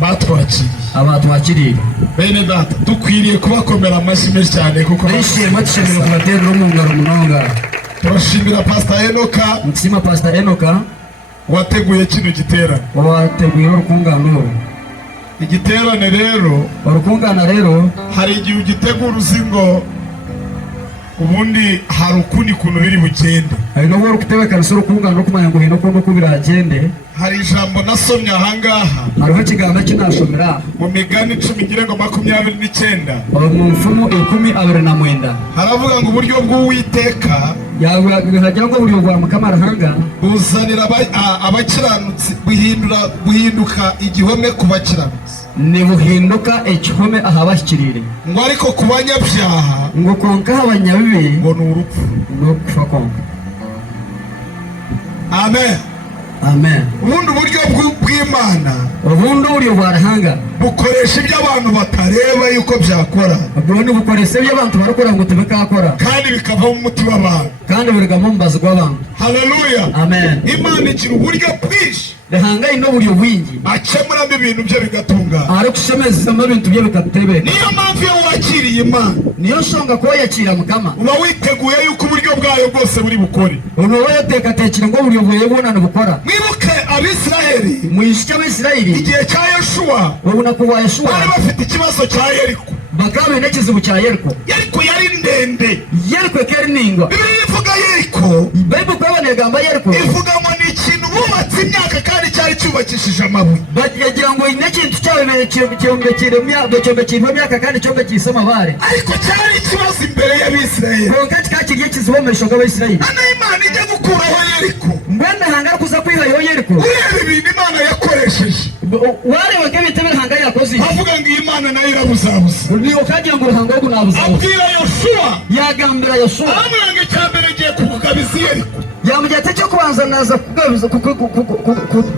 batwakiriye bene data dukwiriye kubakomera amashyi menshi cyane kuko barishimye dushimira kubatera n'umungaro munonga. turashimira Pastor Enoka mutsima Pastor Enoka wateguye kino giterane. wateguye urukungano. Igiterane rero urukungana rero hari igihe ugitegura uzingo ubundi hari ukundi kuntu biri bugende. hari no bwo kutebekana so urukungano no kumanya ngo hino ko biragende. hari ijambo nasomye ahangaha hariho ikiganza kinashomera mu Migani 10:29 mu mfumo 10:29 haravuga ngo uburyo bw'Uwiteka hagira ngo buri bwa mukamarahanga buzanira abakiranutsi buhinduka igihome ku bakiranutsi, ni buhinduka igihome ahabashyikirire, ngo ariko ku banyabyaha ngo konka abanyabibi ngo ni urupfu. no kufa konka. Amen. Amen. ubundi uburyo bw'Imana ubundi uburyo bwarahanga bukoresha ibyo abantu batareba yuko byakora, ubundi bukoresha ibyo abantu barakora ngo tubikakora kandi bikava mu mutima w'abantu, kandi birigamo mu mbazi gw'abantu. haleluya. Amen. Imana igira uburyo bwinshi rihanga ino buryo bwingi akemuramo ibintu bye bigatungana. ari kushemezamo ibintu bye bikatebe. niyo mpamvu iyo wakiriye Imana niyo shonga ko yakira mukama uba witeguye yuko uburyo bwayo bwose buri bukore. uno yatekatekira ngo buryo buye bunana bukora. mwibuke Abisirayeli mwishike Abisirayeli igihe cya Yoshuwa ubona ko wa Yoshuwa bari bafite ikibazo cya Yeriko. bakabe nekizibu cya Yeriko. Yeriko yari ndende. Yeriko keri ningwa Bibiliya ivuga Yeriko, Bible kwabane gamba Yeriko ivuga ngo ni ikintu bubatse imyaka kandi cyari cyubakishije amabuye. bagira ngo inekintu cyabere cyombe kirimo myaka kandi cyombe kisoma bare, ariko cyari ikibazo imbere y'Abisirayeli. konka kikakiriye kizibomesho g'Abisirayeli. hano Imana ijya gukuraho Yeriko. mbwenda hanga kuza kwihayo Yeriko ureba ibintu Imana yakoresheje wareba ko bitebe hanga yakoze avuga ngo iyi Mana nayo irabuzabuza. ni ukagira ngo ruhanga rwo nabuza abwira Yoshuwa yagambira Yoshuwa amubwira ngo icyambere ngiye kukugabiza Yeriko. yamugete cyo kubanza naza kugabiza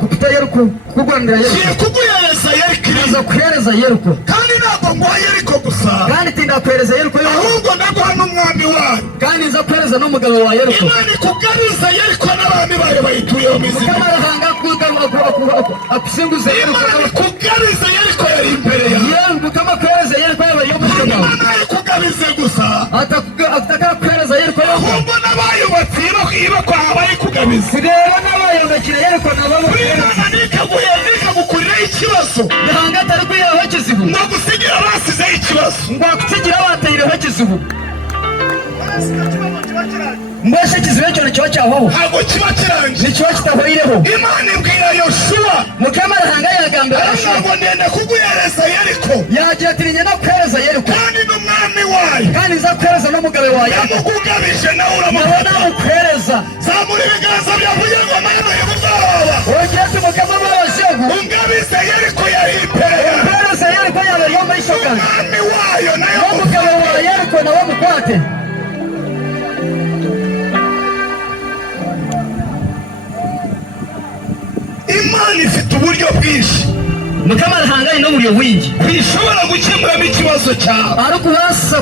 kupita Yeriko kugwandira Yeriko ngiye kuguhereza Yeriko naza kuhereza Yeriko, kandi ntabwo nguha Yeriko gusa kandi tinda kuhereza Yeriko ahubwo ndaguha n'umwami wayo, kandi nza kuhereza n'umugabo wa Yeriko. Imana ikugabiza Yeriko n'abami bayo bayituyeho mizigo. kamara hanga akusinguze Yeriko Imana ikugabiza Yeriko yari imbere yawe. yewe kama kuhereza Yeriko yaba yomushaka Imana ikugabize gusa ataka kuhereza Yeriko ahubwo n'abayubatse ibakwa bayikugabiza. rero n'abayobekira Yeriko nabo Imana nikagukuriraho ikibazo hanga atari kwihaho kizibu ngo gusigira basizeho ikibazo. ngo akusigira batayireho kizibu mbese kizibe cyo cyo cyaho ntabwo kiba kirangiye, nicyo kitahoyireho. Imana ibwira Yoshuwa mukamara hanga yagambira ntabwo ndenda kuguhereza Yeriko yagira ati ninye no kuhereza Yeriko kandi n'umwami wayo kandi nza kuhereza n'umugabo wa Yeriko yamukugabije nawe nawe uramufata. namukuhereza zamura ibiganza byavuye ngo Mana y'ubwoba ongera umugabo w'abashegu ungabize Yeriko yari imbere yawe, kuhereza Yeriko yawe yo muri shokani umwami wayo nayo n'umugabo wa Yeriko nawe mukwate. Imana ifite uburyo bwinshi mukamara hanga ino buryo bwingi ntishobora gukemuramo ikibazo cyawe. ariko hasa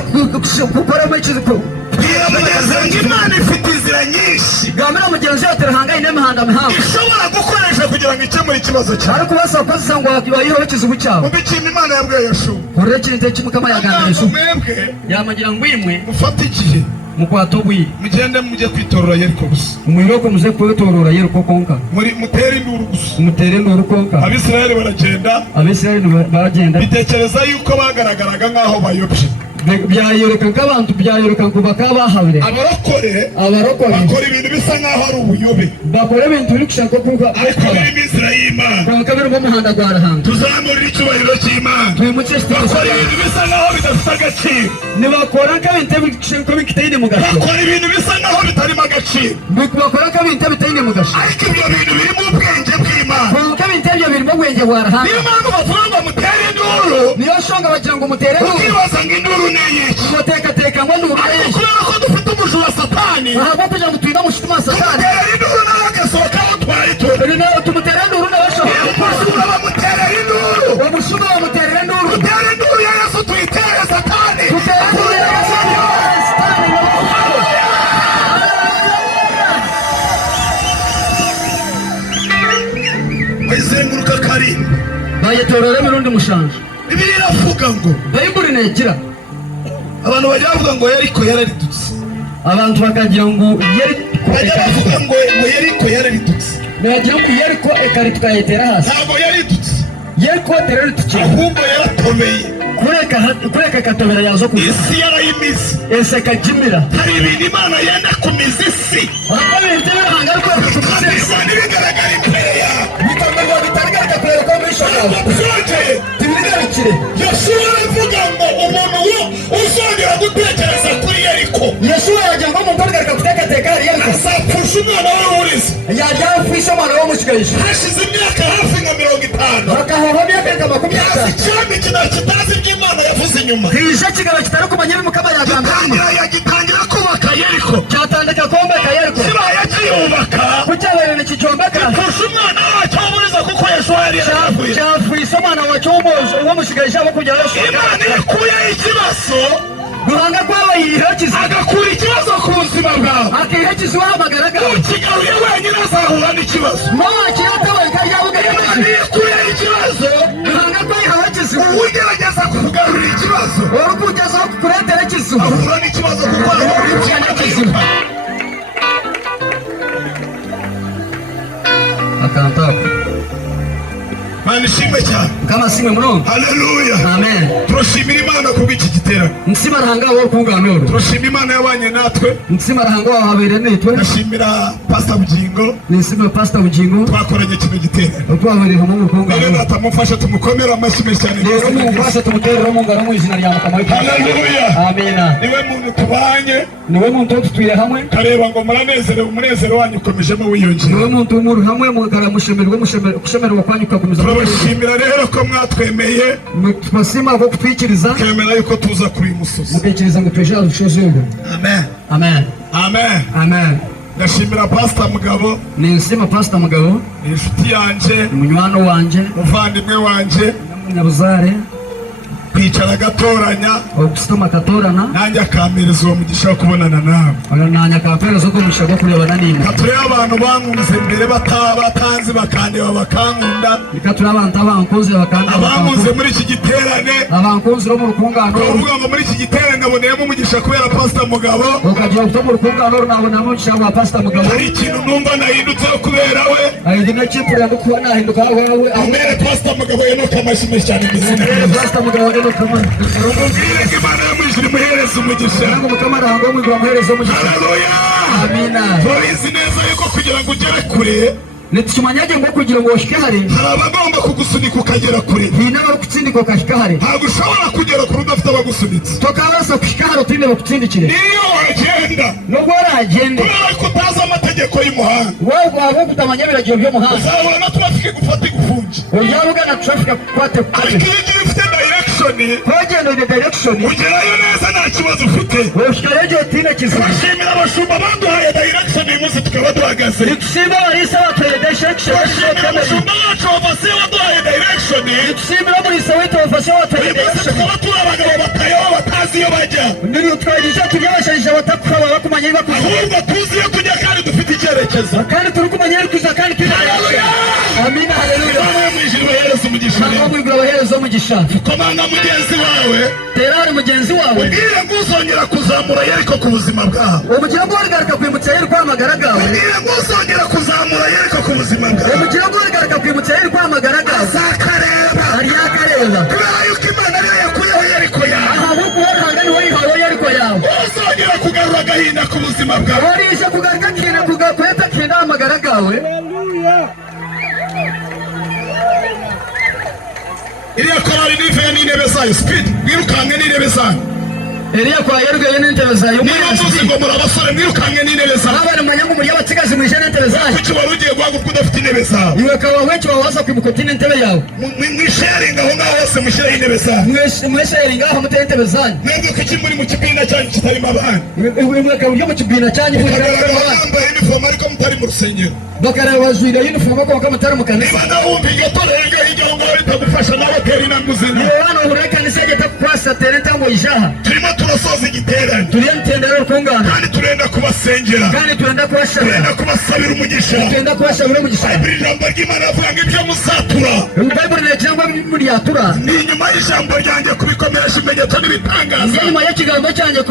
gukoramo ikizibu bwira mugenzi ngo Imana ifite inzira nyinshi gamira mugenzi wawe terahanga ine mihanda mihamba ishobora gukoresha kugira ngo ikemure ikibazo cyawe. ariko hasa koza ngo wayiho ikizibu cyawe umva ikintu Imana yabwiye Yoshuwa, korera ikintu cy'umukama yagambira ntabwo Yesu mwebwe yamagira ngo imwe mufate igihe mukwato bwi mugende mujye kwitorora Yeriko gusa, umuriro muze kutorora Yeriko konka mutere induru gusa. umutere nduru konka. Abisirayeli baragenda Abisirayeli baragenda bitekereza yuko bagaragaraga nk'aho bayobye. byayoruka nk'abantu byayoruka ngo bakabahabire abarokore bakora ibintu bisa nk'aho ari ubuyobe, bakora ibintu biri gushaka kuba ariko birimo inzira y'Imana. konka biri mu muhanda gwa rahanga tuzamurira icyubahiro cy'Imana. twimuke bakora ibintu bisa nk'aho bidafite agaciro, nibakora nk'ibintu bishaka bitayine mu gasho bakora ibintu bisa nk'aho bitarimo agaciro, bakora nk'ibintu bitayine mu gasho ariko ibyo bintu birimo ubwenge bw'Imana. konka ibintu byo birimo ubwenge bwa rahanga. niyo mpamvu bavuga ngo mutere induru, niyo shonga bagira ngo mutere induru ukibaza ngo induru ni iki, mutekateka ngo nduru ariko kubera ko dufite umujura Satani aha kugira ngo twina mushituma Satani tumutera induru nawe agasohokaho twayitore. tumutera induru n'abashaka umujura bamutera induru, bamushuma bamuterera induru dutere induru ya Yesu tuyitere Satani. tutera induru ya Satani izenguruka karindwi bayitorera mirundi mushanje. Bibiliya iravuga ngo Bayibuli negira abantu bajya bavuga ngo Yeriko yararidutse. abantu bakagira ngo Yeriko bajya bavuga ngo Yeriko yararidutse. bagira ngo Yeriko ekarituka yetera hasi. Ntabwo yaridutse. Yeriko tererutse. Ahubwo yaratomeye. kureka katobera yazo ku isi yarayimize. ese kajimira. Hari ibintu Imana yenda kumiza isi. Ababiri tebe hangaruko Bisa n'ibigaragara imbere yawe. bitambaga bitarigata kureka ko mishaka. Byongeye. Tibigarukire. Yosuwa aravuga ngo umuntu uzongera gutekereza kuri Yeriko Yosuwa yajya ngo mugaragara kutekateka Yeriko. azapfusha umwana we w'uriza. Yajya afisha umwana wo mukigaisha. Hashize imyaka hafi nka 50. Bakahoha myaka Yazi 50. icyami kitazi ibyo Imana yavuze inyuma. Kije kigaba kitari kumanya mukama yagamba. Gitangira kubaka Yeriko. Cyatandika kombeka Yeriko. Kibaye kiyubaka. Kucyabere ni kijombeka. Gipfusha umwana wacyo w'uriza kuko Yesu yari yaravuye. Cyafisa umwana wa cyomozo uwo mushigaisha abo kujya Yesu. Imana yakuyeho ikibazo. Guhanga kwawe yihekiza. Agakura ikibazo ku buzima bwawe. Akihekiza wahamagaraga. Ukigaruye wenyine azahura n'ikibazo. Mama kiratawe kajabuga. Imana yakuyeho ikibazo. Guhanga kwawe yihekiza. Ugerageza kugarura ikibazo. Urukugeza kuretera kizu. Ahura n'ikibazo kuko ahura kizu. Akantako. Mana ishimwe cyane. Kama simwe muno. Haleluya. Amen. Turashimira Imana kubw'iki giterane. Nsima rahanga wo kunganoro. Turashimira Imana yabanye natwe. Nsima rahanga wa habere netwe. Ndashimira Pastor Bugingo. Nsima Pastor Bugingo. Twakoranye kino giterane. Twabere hamwe mu kunganoro. Rero natamufasha tumukomera amashyi menshi cyane. Rero mufasha tumutere mu ngaro mu izina rya Mukama. Haleluya. Amena. Niwe muntu tubanye. Niwe muntu tutuye hamwe. Kareba ngo muranezerewe umunezero wanyu ukomejemo wiyongera. Niwe muntu muri hamwe mu ngara mushemerwa kwanyu kagumiza. Turabashimira rero ko mwatwemeye. Twasima ko kutwikiriza. Twemera yuko tuza kuri uyu musozi. Mutekereza ngo tuje ushozengo. Amen. Amen. Amen. Amen. Ndashimira Pastor Mugabo. Ni nsima Pastor Mugabo. Ni inshuti yanjye. Munywano wanje. Muvandimwe wanjye. Nyabuzare. Kwicara gatoranya. Ogusitoma katorana. Nanjye akamereza uwo mugisha wo kubonana nawe. Nanya kapereza ko mushaka kurebana n'imwe. Kature abantu bankunze mbere batanzi bakandeba bakankunda. Kature abantu abankunze bakandeba. Abankunze muri iki giterane. Abankunze ro mu rukungano. Uvuga ngo muri iki giterane naboneyemo umugisha kubera Pastor Mugabo. Ukagira uto mu rukungano nabonamo umugisha wa Pastor Mugabo. Hari ikintu numva nahindutse kubera we. Ayidi na kipu ya kuba nahinduka wawe. Amen. Pastor Mugabo yenoka amashyi cyane bizina. Pastor Mugabo Urumubwire ko Imana yamwishyura imuhereza umugisha. Ntabwo Mukama arangwa mu muhereza umugisha. Haleluya. Amina. Turizi neza yuko kugira ngo ugere kure nitumanyaje ngo kugira ngo ushike hari abagomba kugusunika ukagera kure. Hina bakutsindika ukashika hari. Ntabwo ushobora kugera kure udafite abagusunitse. Tokabasa kushika hari utinde bakutsindikire. Niyo wagenda. Nubwo waragende. Kubera ko utazi amategeko y'umuhanda. Wowe waba kutamanya biragiro by'umuhanda. Uzahura na traffic gufata igufunje. Uyaruga na traffic kwate kwate. Ariko iyo ufite direction. Wagenda in direction. Ugerayo neza nta kibazo ufite. Ushikareje utinde kizu. Bashimira abashumba baduhaye direction uyu munsi tukaba duhagaze. Nitushimira barisa batwaye direction. Bashimira abashumba bacu bafasiye baduhaye direction. Nitushimira barisa wetu bafasiye batwaye direction. Tukaba turi abagabo batayoba batazi iyo bajya. Niri utwagije turyabashije batakukaba bakumanya bakuzi. Ahubwo tuzi iyo tujya kandi dufite icyerekezo. Kandi turi kumanya kuza kandi turi. Amina. Haleluya. Bahereza umugisha. Ntabwo bahereza umugisha. Komanga mugenzi wawe. Terari mugenzi wawe. Ubwire ngo uzongera kuzamura Yeriko ku buzima bwawe. Umukira ngo ugaruka kwimutsa Yeriko amagara gawe. Ubwire ngo uzongera kuzamura Yeriko ku buzima bwawe. Umukira ngo ugaruka kwimutsa Yeriko amagara gawe. Azakareba. Ariyakareba. Kubera yuko Imana ariyo yakuyeho Yeriko yawe. Aha ahubwo uhanga ni wowe ihawe Yeriko yawe. Uzongera kugarura agahinda ku buzima bwawe. Warisha kugaruka kina kugakweta kina amagara gawe. Iriya korali nive n'intebe zayo speed mwirukange n'intebe zayo. Eliya kwa Yeriko n'intebe zayo. Niba muzi ngo muri abasore mwirukange n'intebe zayo. Abana manyangu muri abatsigazi mu ijana n'intebe zayo. Kuki wari ugiye guhaguruka udafite intebe zawe? Iwe kawa wenshi wawaza kwimukota n'intebe yawe. Mwisharinga aho ngaho hose mushireho intebe zayo. Mwesharinga aho muteye intebe zanyu. Mwebwe kuki muri mu kibina cyanyu kitarimo abana? Mweka buryo mu kibina cyanyu bambaye uniform ariko mutari mu rusengero. Bakareba bajwira uniform ko bakamutara mu kanisa. Niba nawumva iryo torero hirya aho ngaho ritagufasha nawe tera intambwe uzina. Niwe hano ureka kanisa gitakwasa tere ntango ijaha. Turimo turasoza igiterane. Turiye mtendero rukungana. Kandi turenda kubasengera. Kandi turenda kubashabira. Turenda kubasabira umugisha. Turenda kubashabira umugisha. Ijambo ry'Imana avuga ngo ibyo musatura. Bible ni cyangwa muri yatura ni inyuma y'ijambo ryanjye kubikomeresha ibimenyetso n'ibitangaza nyuma y'ikigambo cyanjye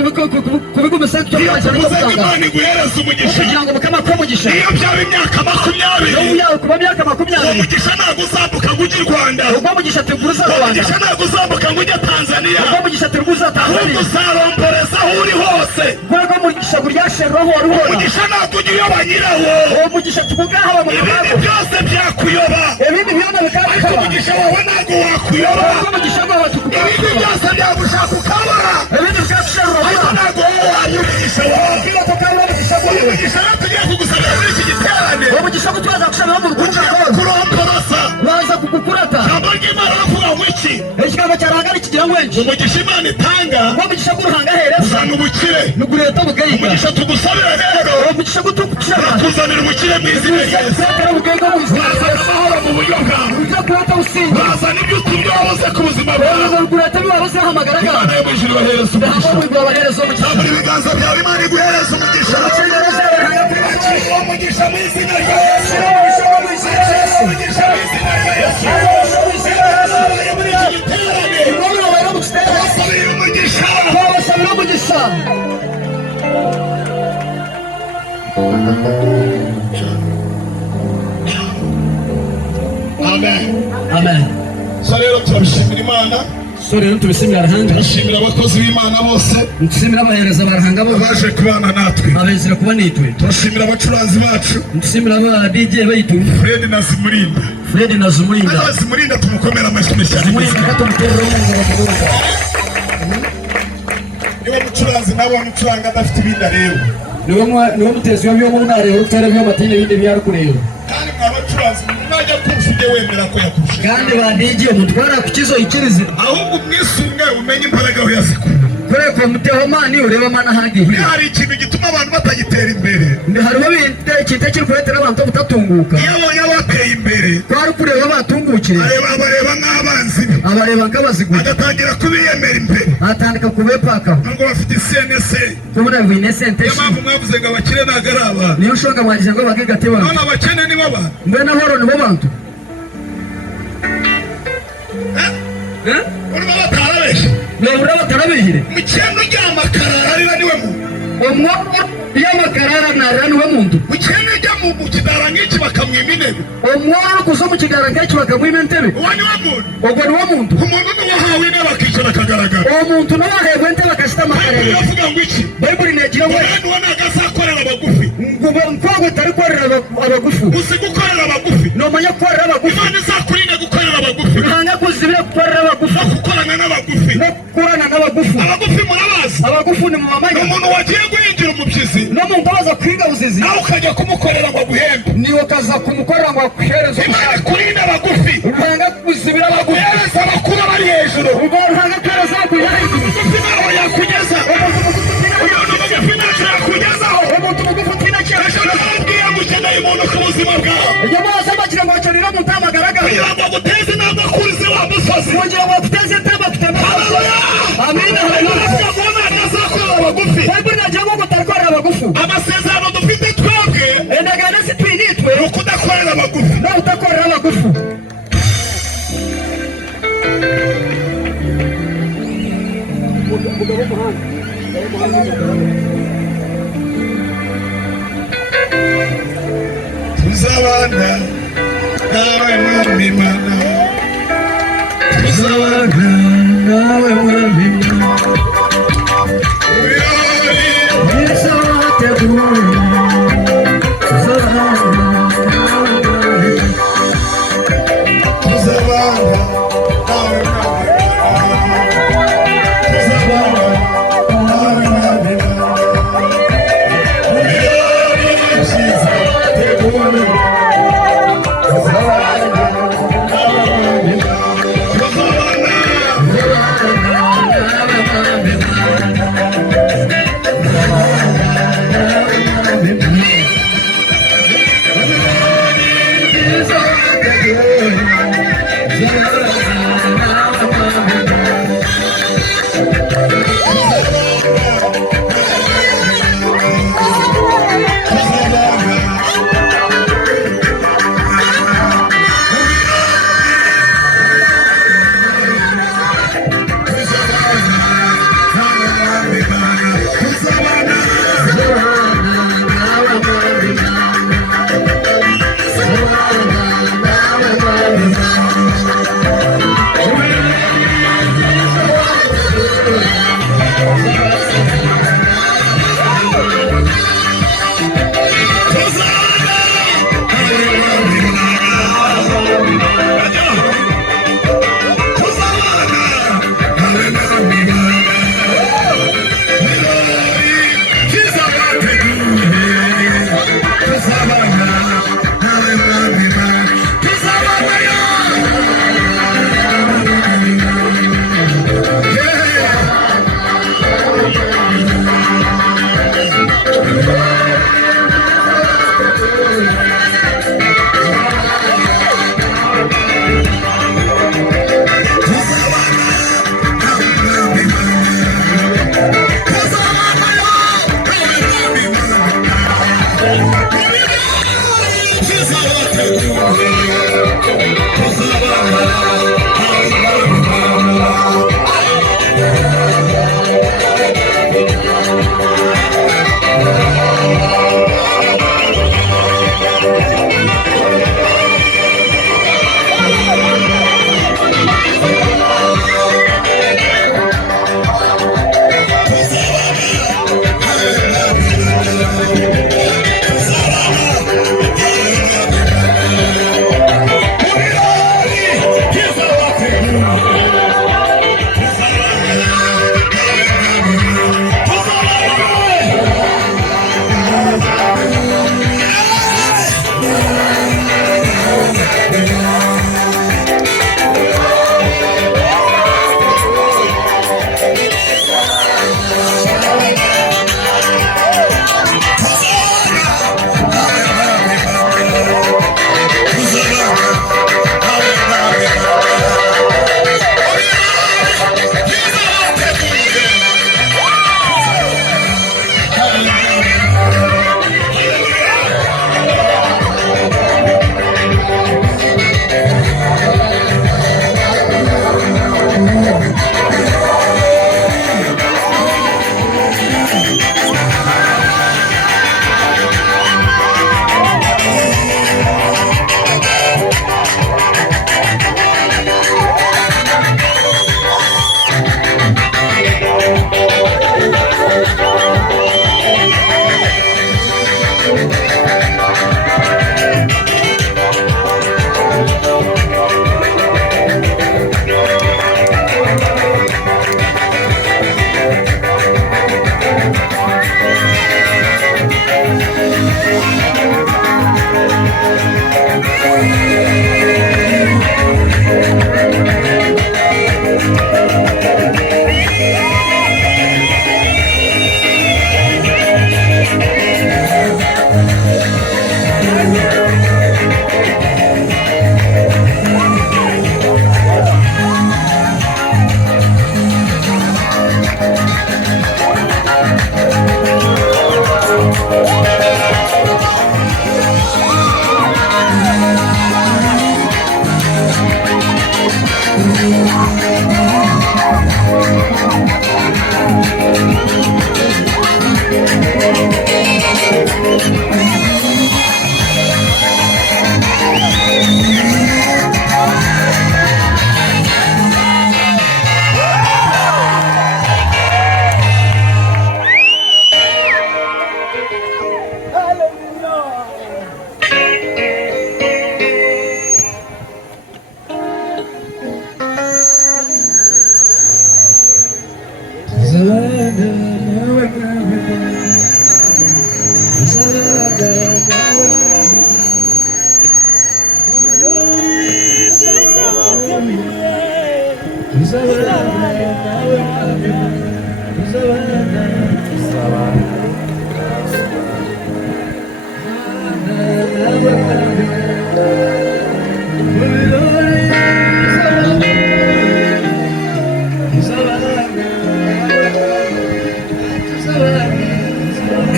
kubigumisa cyo kwakira no gutanga Imana iguhereza umugisha kugira ngo mukama ko umugisha iyo byaba imyaka 20 iyo yawe kuba myaka 20 umugisha ntabwo uzambuka ngo ujye i Rwanda ubwo umugisha tuguruza Rwanda umugisha ntabwo uzambuka ngo ujye Tanzania ubwo umugisha tuguruza Tanzania uzaromboreza aho uri hose ubwo umugisha guryasheraho wari ubona umugisha ntabwo ujya uyoba nyirawo umugisha tukugaho mu ibindi byose byakuyoba ibindi byona bikaba umugisha wawe ntabwo wakuyoba umugisha wawe tukugaho ibindi byose byagushaka ukabura ibindi byasheraho ntabwo wanyurisha wawe umugisha tugiye kugusabira muri iki giterane umugisha gutwaza gushaka mu rukundo kuromporosa waza kukukurata jambo ry'Imana ravuga ngo iki ikigambo cyarangana kigira ngwenje umugisha Imana itanga umugisha guruhanga hereza uzana ubukire nugureta bugayika umugisha tugusabira rero umugisha gutukura kuzanira ubukire mu izina rya Yesu satara bugayika mu izina amahoro mu buryo bwawe ujya kurata usinga bazana ibyo utumye wabuze ku buzima bwawe nugureta biwabuze hamagara Imana yo mu ijuru ibahereza umugisha bahereza umugisha muri ibiganza byawe Imana iguhereza umugisha umugisha mu izina rya Yesu umugisha mu izina rya Yesu Amen. So rero turabishimira Imana So rero tubisimira arahanga turashimira abakozi b'Imana bose tusimira abahereza barahanga bo baje kubana natwe abezera kuba nitwe turashimira abacuranzi bacu tusimira aba DJ baitu Fred na Zimurinda Fred na Zumurinda Zimurinda tumukomera amashyi menshi cyane Zumurinda katumutera ngo niba mucuranzi nabona ucuranga adafite ibindi areba niwo mutezi wa byo mu ntare utare byo matine bindi byari kureba kandi mwabacuranzi najya kurusha ujye wemera ko yakurusha kandi ba DJ umutwara ku kizo ikirize ahubwo umwisunge umenye imbaraga aho yazikura kureka muteho mani ureba mana hagiye hari ikintu gituma abantu batagitera imbere hariho binte kiteke kiri kuretera abantu butatunguka iyo abonye abateye imbere kwari kureba batungukire abareba nk'abanzi be abareba nk'abaziguye agatangira kubiyemera imbere atandika kubepaka ngo bafite CNSA kubura vinesente niyo mpamvu mwavuze ngo abakire ntabwo ari abantu niyo ushonga mwagize ngo bagigate bantu none abakene nibo abantu mbe nahoro nibo bantu urimo batarabeshe nabura batarabihire mukene uryama akararira niwe muntu umwaka y'amakarara narira niwe muntu mukene ujya mu kidara nk'iki bakamwima intebe umwaka kuza mu kigara nk'iki bakamwima intebe uwo niwe muntu ubwo niwo muntu umuntu niwe wahawe intebe akicara akagaragara uwo muntu nawe ahebwa intebe akasita amakarere bavuga ngo iki bayiburi negira ngo umwana uwo ntabwo azakorera abagufi mukobwa utari korera abagufu uzi gukorera abagufi numenya korera abagufi Imana izakurinde gukorera abagufi ntanga kuzibira gukorera abagufi no gukorana n'abagufi no gukorana n'abagufu abagufi murabazi abagufu ni mu mamanya umuntu wagiye guhingira umubyizi no mu mbabaza kwiga buzizi nawe ukajya kumukorera ngo aguhembe niwe kaza kumukorera ngo akuhereze Imana ikurinde abagufi ntanga kuzibira abagufi uhereza abakuru bari hejuru ntanga kwereza kujya hejuru umugufi ntaho yakugeza umuntu mugufi ntacyo yakugezaho umuntu mugufi utinakira ejo nababwiye ngo ukeneye umuntu ku buzima bwawe iyo bose bagira ngo bakenera umuntu amagaragara kugira ngo aguteze intambwe kurize wa musozi kugira ngo baguteze intambwe Haleluya amina abagufi twebwe nagira ngo tutakorera abagufu amasezerano dufite twebwe endagana si twinitwe ni ukudakorera abagufi no utakorera abagufu tuzabana nawe mwami Imana tuzabana nawe mwami Imana Yesu wateguye tuzabana nawe mwami tuzabana nawe mwami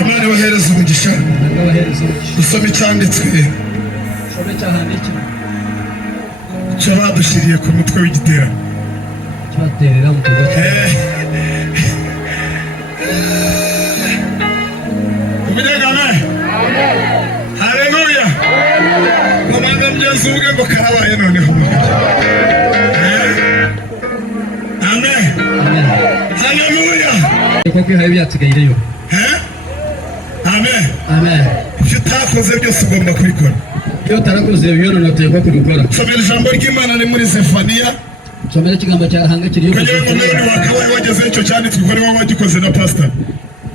Imana ibahereza umugisha. Dusome icyanditswe icyo badushyiriye ku mutwe w'igiterane. Umunyagana, haleluya. Mamaga mbyeze uvuge ngo karabaye noneho. Amen. Haleluya. Kuko hari byatugayireyo. Amen. Amen. Ibyo utakoze byose ugomba kubikora. Iyo utarakoze byononoteye ko kubikora. Somera ijambo ry'Imana ni muri Zefaniya. Somera ikigambo cyahanga kiriyo. Kugira ngo Meroni wakabaye wageze icyo cyanditswe ko niwe wagikoze na pastor.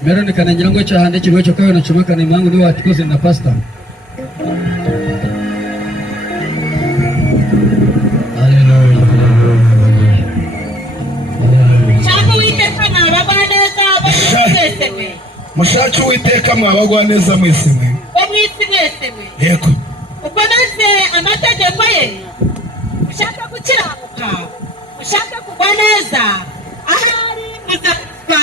Meroni kanangira ngo cyahande kiriyo cyo kawe na chumaka impangu niwe wagikoze na pastor. Mushaki Uwiteka mwabagwa neza mwese mwe. Mwisi mwese mwe. Yego. Uko naze amategeko ye. Ushaka gukiranuka. Ushaka kugwa neza. Ahari muzapfa.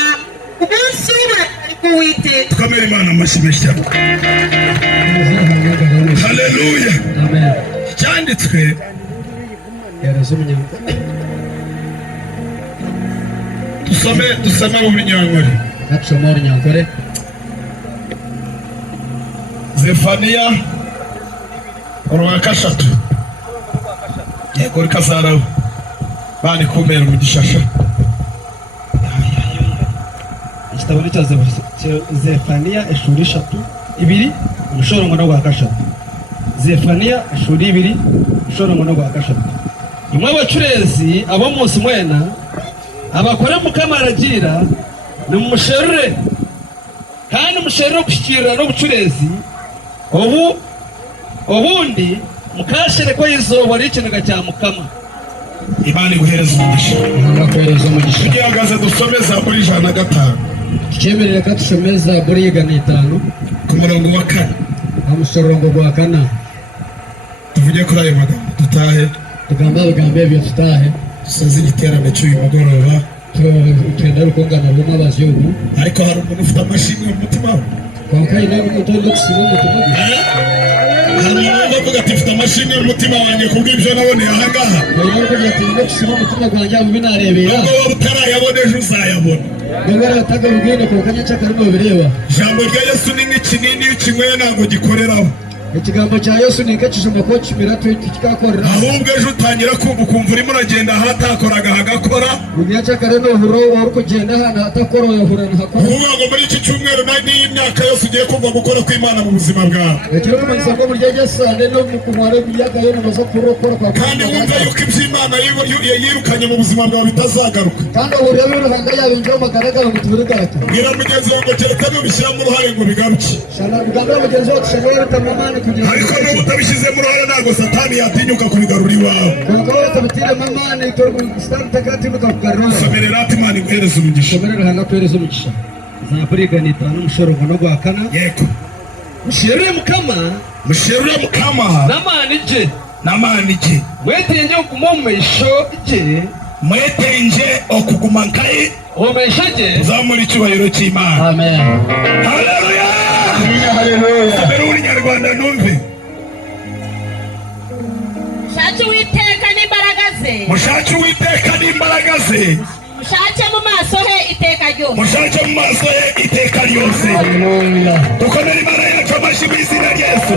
Umunsi umwe ariko Uwiteka. Tukamera Imana amashyi menshi cyane. Haleluya. Amen. Cyanditswe dusome mu Binyankore. Natusomora Nyankore. Zefaniya uruwa kashatu. Yego rikazaraho. Bani kumera umugishasha. Igitabo cya Zefaniya ishuri 3 2 umushorongo no gwakashatu. Zefaniya ishuri 2 umushorongo no gwakashatu. Imwe abacurezi abo munsi mwena abakora mukamaragira ni umusherure kandi umusherure kushikira no bucurezi ubundi mukashere ko izuba rikinaga cya mukama. Imana iguhereza umugisha. Tugihagaze dusome Zaburi 105. Tucemerera ko dusome Zaburi 105 ku murongo wa 4. Amusorongo gwa 4. Tuvuge kuri ayo magambo dutahe. Tugambe byo tutahe. Dusoze igiterane cy'uyu mugoroba. Twenda rukongana n'abazi ubu. Ariko hari umuntu ufite amashini mu mutima we. Kwa kai nawe utondo kusimu mutima we. Hari umuntu uvuga ati mfite amashini mu mutima wanjye kubw'ibyo naboneye aha ngaha. Rero kugira ati no kusimu mutima gwanjye abo binarebera. Ubwo waba utarayabona ejo uzayabona. Ngora ataga rugendo ku kanya cy'akarimo bireba. Ijambo rya Yesu ni nk'ikinini iyo ukinyweye ntabwo gikoreraho. Ikigambo cya Yesu ni nk'ikijumba ko kimira tukikakorera. Ahubwo ejo utangira kumva urimo uragenda ahatakoraga hagakora. Ugiye cyakare no huro wari kugenda hana hatakora yahura hakora. Uvuga ngo muri iki cyumweru n'imyaka yose ugiye kumva gukora kw'Imana mu buzima bwawe. Ekiro kumanza ngo burya cyasane no kumware byaka yo nazo kurokora kwa. Kandi wumva yuko iby'Imana yirukanye mu buzima bwawe bitazagaruka. Kandi uriya ruhanga yabinjye magaragara mu tubigarata. Bwira mugenzi wawe ngo kereka nubishyiramo uruhare ngo bigaruke. Shana bigambira mugenzi wacu shana tamamani. Ariko niba utabishyizemo uruhare ntabwo Satani yatinyuka kubigarura iwawe. Somere rati Imana iguhereza umugisha. Zaburi 105 umushorongo no gwa 4. Yego. Musherure mukama namani je wetenje okumumesho je mwetenje okuguma nkaye omesho je zamuri icyubahiro cy'Imana. Amen. Haleluya. Haleluya. Saberi Nyarwanda numve. Shaki Uwiteka n'imbaraga ze. mushake uwiteka n'imbaraga ze, mushake mu maso he iteka ryose, mushake mu maso he iteka ryose. Dukomere Imana yacu amashyi mu izina rya Yesu.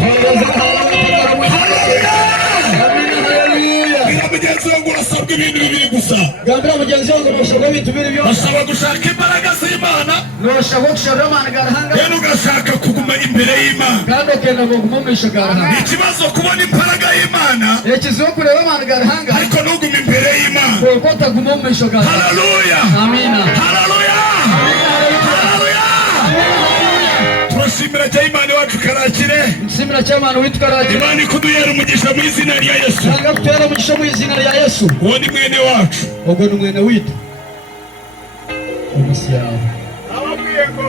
Mugenzi wangu urasabwa ibintu bibiri gusa. Gambira mugenzi wangu urasabwa ibintu bibiri byose. Basaba gushaka imbaraga z'Imana. Urashaka gushaka Imana garahanga. Yenu ugashaka kuguma imbere y'Imana. Kandi ukenda kuguma mu garahanga. Ikibazo kubona imbaraga y'Imana. Ikibazo kureba Imana garahanga. Ariko ntuguma imbere y'Imana. Kuko utaguma mu garahanga. Haleluya. Amina. Haleluya. Haleluya. Turashimira cyane Imana wacu Karakire. Nshimira cyane Imana witu Karakire. Imana ikuduyera umugisha mu izina rya Yesu. Nanga kutera umugisha mu izina rya Yesu. Uwo ni mwene wacu. Ubwo ni mwene witu. Umusiyabo. Ababwego.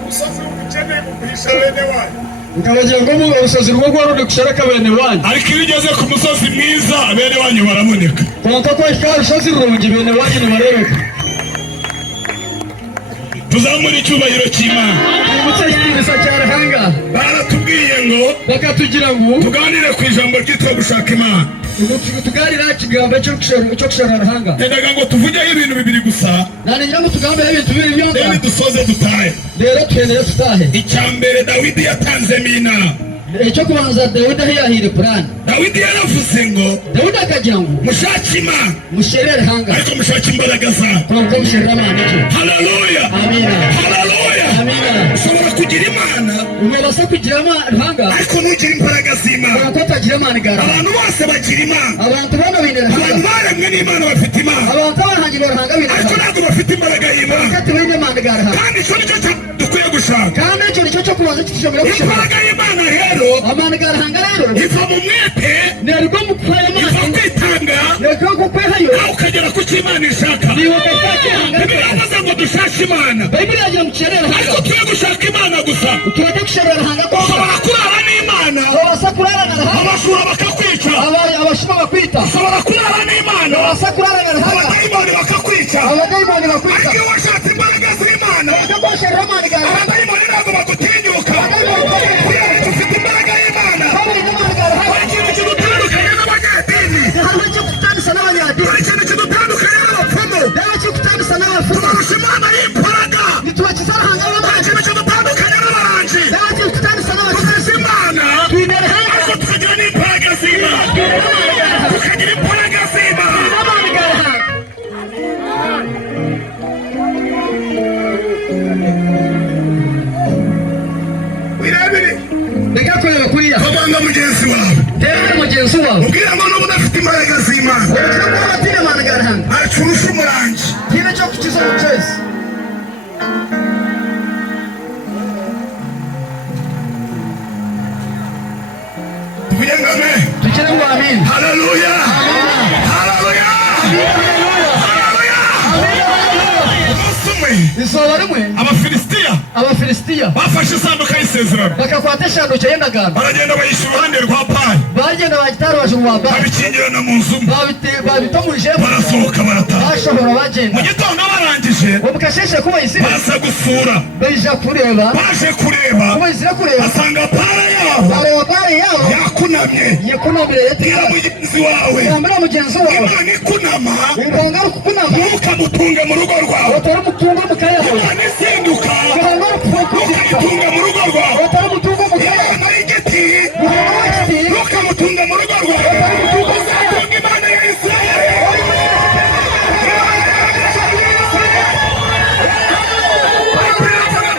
Umusozi w'ubukene mupisha bene wanyu. Ukabagira ngo mu urusozi rwo rwari gushaka bene wanyu. Ariko iyo ugeze ku musozi mwiza bene wanyu baraboneka. Konka ko urusozi rurungi bene wanyu nibarebeka. Tuzamura icyubahiro cy'Imana. Umucekirisa cyarahanga. Baratubwiye ngo bakatugira ngo tuganire ku ijambo ryitwa gushaka Imana. Tuganira ikigambo cyo gushaka arahanga. Endaga ngo tuvugeho ibintu bibiri gusa. Nani ngira ngo tugambe ibintu bibiri byonda. Rero dusoze dutahe. Rero twendere tutahe. Icyambere Dawidi yatanze mina. Icyo kubanza Dawidi yahire plan. Dawidi yaravuze ngo Dawidi akagira ngo mushake Imana. Musherere hanga. Ariko mushake imbaraga zawe. Kuko musherere Imana cyo. Haleluya. Amina. Haleluya. Amina. Ushobora kugira Imana. Umubasa kugira Imana hanga. Ariko nugira imbaraga z'Imana. Kuko tagira Imana igara. Abantu bose bagira Imana. Abantu bana bindera hanga. Abantu baremwe n'Imana bafite Imana. Abantu bahangira barahanga bindera. Ariko ntabwo bafite imbaraga y'Imana. Kandi bine Imana igara hanga. Kandi icyo nicyo dukwiye gushaka. Kandi icyo nicyo cyo kubanza kishobora gushaka. Imbaraga y'Imana rero. Imana igara hanga rero. Iva mu mwete. Nerwo mukwaye Imana. Iva kwitanga. Nerwo kukwehayo. Nawe ukagera ku cyo Imana ishaka. Niwe ukashaka hanga. Birabaza ngo dushake Imana. Bibiri yagira mu kirere hanga. Ariko tuye gushaka Imana gusa. Turajya gushorera hanga ko. Ushobora kurara n'Imana. Abasa kurara na hanga. Abashura bakakwica. Abashima bakwita. Ushobora kurara n'Imana. Abasa kurara na hanga. Abadayimoni bakakwica. Abadayimoni bakwita. Ariko iyo washatse imbaraga z'Imana. Bakakoshera Imana igara. Abadayimoni ntabwo bagutinyuka. Ufite imbaraga y'Imana. Hari ikintu kidutandukanya n'abanyadini. Hari icyo kutandisa n'abanyadini. Hari ikintu kidutandukanya n'abapfumu. Hari icyo kutandisa n'abapfumu. Turusha Imana y'imbaraga. Nitubakiza hanga Hari y'Imana. ikintu kidutandukanya n'abarangi. Hari icyo kutandisa n'abapfumu. Tuzi Imana. Twinere hanga. Ariko tukagira n'imbaraga z'Imana. Tukagira imbaraga z'Imana. Imana igara hanga. Wirebere. Reka kureba kuriya. Komanga mugenzi wawe. Rero mugenzi wawe. Ubwira ngo n'ubu udafite imbaraga z'Imana. Urashobora kuba ati Imana igara hanga. Aracurusha umurangi. Kile cyo kukiza mu cyese. Tuvuge ngo amen. Tukire ngo amin. Haleluya. Haleluya. Haleluya. Umunsi umwe Izuba rimwe Abafilisitiya bafashe isanduka y'isezerano bakakwata ishanduka y'endagano baragenda bayishyira uruhande rwa Pali bagenda bagitara baje mu wamba babikingirana mu nzu babitomuje barasohoka barataha. bashobora bagenda Mu gitondo barangije ubukasheshe kuba isi baza gusura beja kureba baje kureba kuba izira kureba basanga Pali yabo areba bare yabo yakunamye. yakunamira Bwira mugenzi wawe yambira mugenzi wawe Imana ikunama ubanga kukunama ntukamutunge mu rugo rwawe. utari mutungo mukayaho Imana izinduka ubanga ntukayitunge mu rugo rwawe. utari mutungo mukayaho Imana y'igiti ubanga w'igiti ntukamutunge mu rugo rwawe. Uzatunga Imana ya Isirayeli.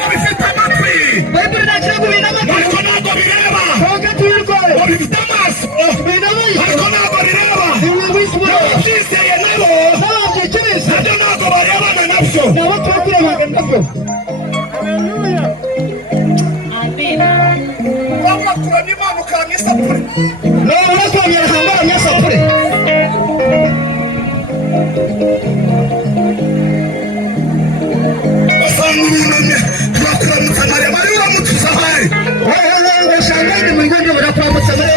Bifite amatwi Bible ntakira kubina amatwi ariko ntabwo bireba. konka tuyirwaye Bifite amaso binabizi ariko ntabwo bireba. binabizi Ababyizeye nabo n'ababyikiriza nabyo ntabwo barebana nabyo. nabo turakurebaga nabyo Ngombwa kuramya Imana ukamya isapure. nabona kwamira hambara myasapure Basanga urunamye turakuramutsa Mariya. Mariya uramutse uzahaye. ushangaye mu rwego barakuramutsa Mariya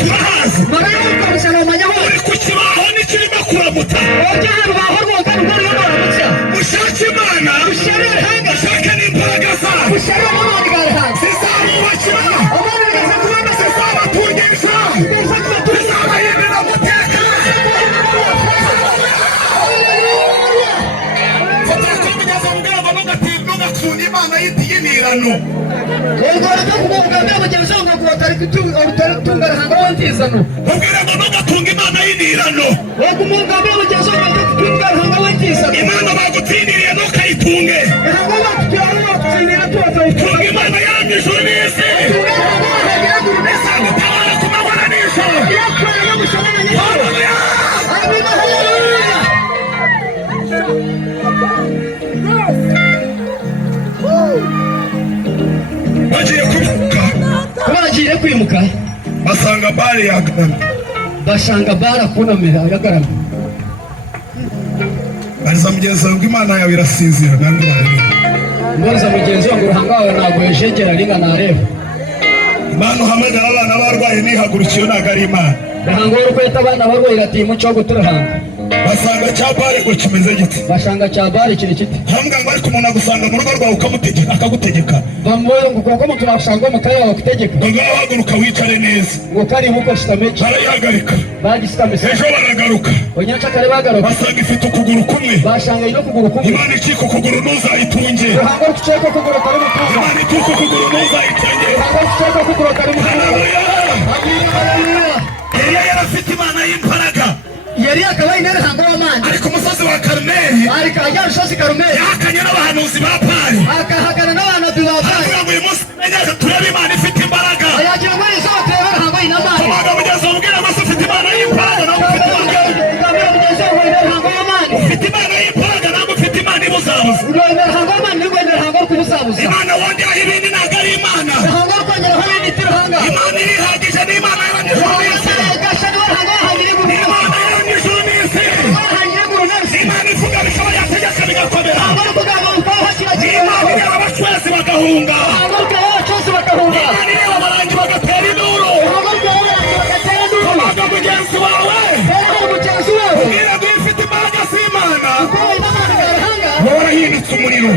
turahazi. barakuramutsa n'umanya wawe Uri ku kibaho n'ikirimo kuramutsa. wajya rubaho rwoga rwari baramutsa Mushake Imana. usharire hanga Mushake n'imbaraga zayo. usharire n'abandi barahanze Zizamubakira. abandi baraza kubona Zizamubakira. intirano. Ubwo rero kumugambira mugenzi wangu ngo utaritunga ruhanga w'intizano. Ubwira ngo ntugatunga imana y'intirano. Kumugambira mugenzi wangu ngo utaritunga ruhanga w'intizano. Imana bagutindiriye ntukayitunge. Tunga imana yanyu ijuru n'isi. Izagutabara ku manywa na nijoro. Bagiye kwimuka basanga bare yagaramye. Basanga bara kunamira yagaramye. Bariza mugenzi wangu imana yawe irasinzira kandi arareba. Mboza mugenzi wangu ruhanga wawe ntabwo yejegera ringa nareba. Imana uhamagara abana barwaye nihagurukiye ntabwo ari imana. Ruhanga wari kwita abana barwaye ati muco guturahanga. Basanga cya bare ngo kimeze giti. Basanga cya bare kiri kiti. Hambwa ngo ariko umuntu agusanga mu rugo rwawe ukamutegeka akagutegeka. Bamwoyo ngo kuko mutu basanga mu kayo bakutegeka. Ngo haguruka wicare neza. Ngo kari muko shitameje. Barayihagarika. Bagistamese. Ejo baragaruka. Onyacha kare bagaruka. Basanga ifite ukuguru kumwe. Bashanga ino kuguru kumwe. Imana icika ukuguru ntuzayitunge. Ruhanga kucheka kuguru kari mu kuza. Imana ituka ukuguru ntuzayitunge. Ruhanga kucheka kuguru kari mu kuza. Haleluya. Eliya yarafite imana y'imbaraga. Yari akabaye nere hango w'Imana. Ariko umusozi wa Karumeli. Ariko ajya umusozi Karumeli. Yakanye n'abahanuzi ba Bali. Akahakana n'abantu ba Bali. Avuga ngo uyu munsi neza turebe imana ifite imbaraga. Ayagira ngo izote hango inamana. Tumaga mugeze ubwira ngo ufite imana y'imbaraga nawe ufite imbaraga. Kamera mugeze ubwira hango w'Imana. Ufite imana y'imbaraga nawe ufite imana ibuzabuza. Urwenda hango w'Imana urwenda hango kubuzabuza. Imana wongera ibindi ntabwo ari imana. Hango kongera hari ibiti ruhanga. Imana irihagije ni imana y'abanyijuru n'isi. Imana ivuga bikaba yategeka bigakomera. Imana ireba abacwezi bagahunga. Imana ireba abarangi bagatera induru. Komaga mugenzi wawe ubwira ngo ifite imbaraga z'Imana warahindutse umuriro.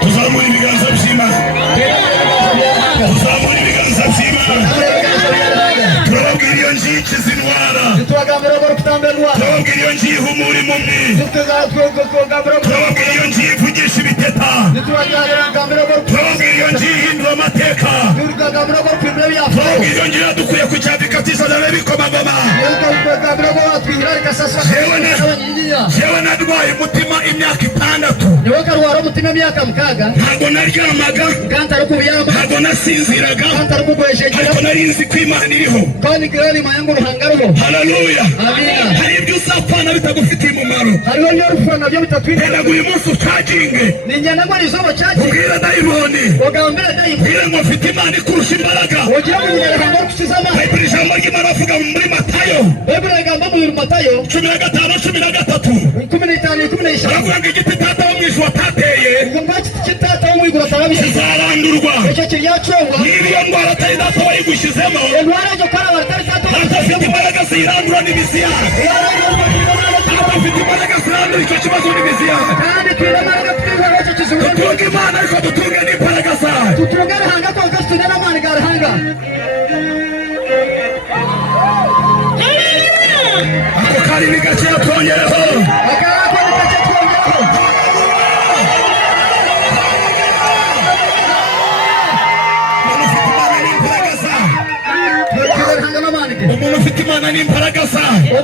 Tuzamura ibiganza by'Imana. Tuzamura ibiganza by'Imana. Turababwira iyo ngiyi ikiza indwara. Turababwira iyo ngiyi ihumura impumyi. Turababwira iyo ngiyi ivugisha ibiteta. Turababwira iyo ngiyi ihindura amateka. Turababwira iyo ngiyi dukwiye kucyandika tizana bikomagoma. Jewe narwaye umutima imyaka 6. Ntabwo naryamaga. Ntabwo nasinziraga. Ariko nari nzi ko Imana iriho. Haleluya. Hari ibyo uzapfana bitagufitiye umumaro. Reka uyu munsi ucaginge. Ubwire dayimoni. Ubwire ngo mfite Imana ikurusha imbaraga. Bayibuli ijambo ry'Imana avuga muri Matayo 15:13. Aravuga ngo igiti Data wo mu ijuru atateye kizarandurwa. Niba iyo ndwara atari Data wayigushyizemo, Data afite imbaraga zirandura n'imizi yayo. Data afite imbaraga zirandura icyo kibazo n'imizi yayo. Dutunge Imana ariko dutunge n'imbaraga zayo. Ako kari ni gake twongereho. Umuntu ufite Imana n'imbaraga zayo.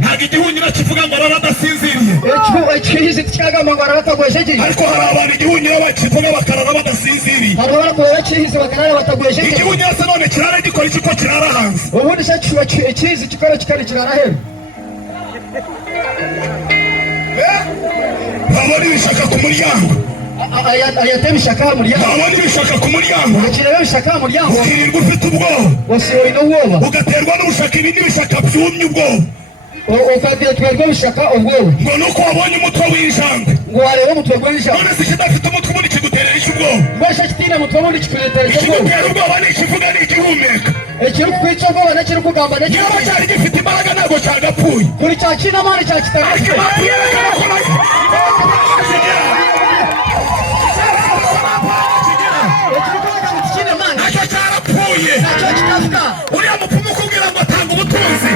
Ntabwo igihunyira kivuga ngo aradasinziriye. Ariko hari abantu igihunyira bakivuga bakarara badasinziriye. Igihunyira se none kirara gikora iki ko kirara hanze? Babona ibishaka ku muryango. Babona ibishaka ku muryango. Ukirirwa ufite ubwoba. Ugaterwa n'ubushaka ibindi bishaka byumye ubwoba. Ngo nuko wabonye umutwe w'injangwe. None se kidafite umutwe ubundi kiguterera iki ubwoba? Ikigutera ubwoba ni ikivuga ni igihumeka. Niba cyari gifite imbaraga ntabwo cyagapfuye. Ariko Imana yerekana ko nacyo cyarapfuye. Uriya mupfumu ukubwira ngo atanga ubutunzi.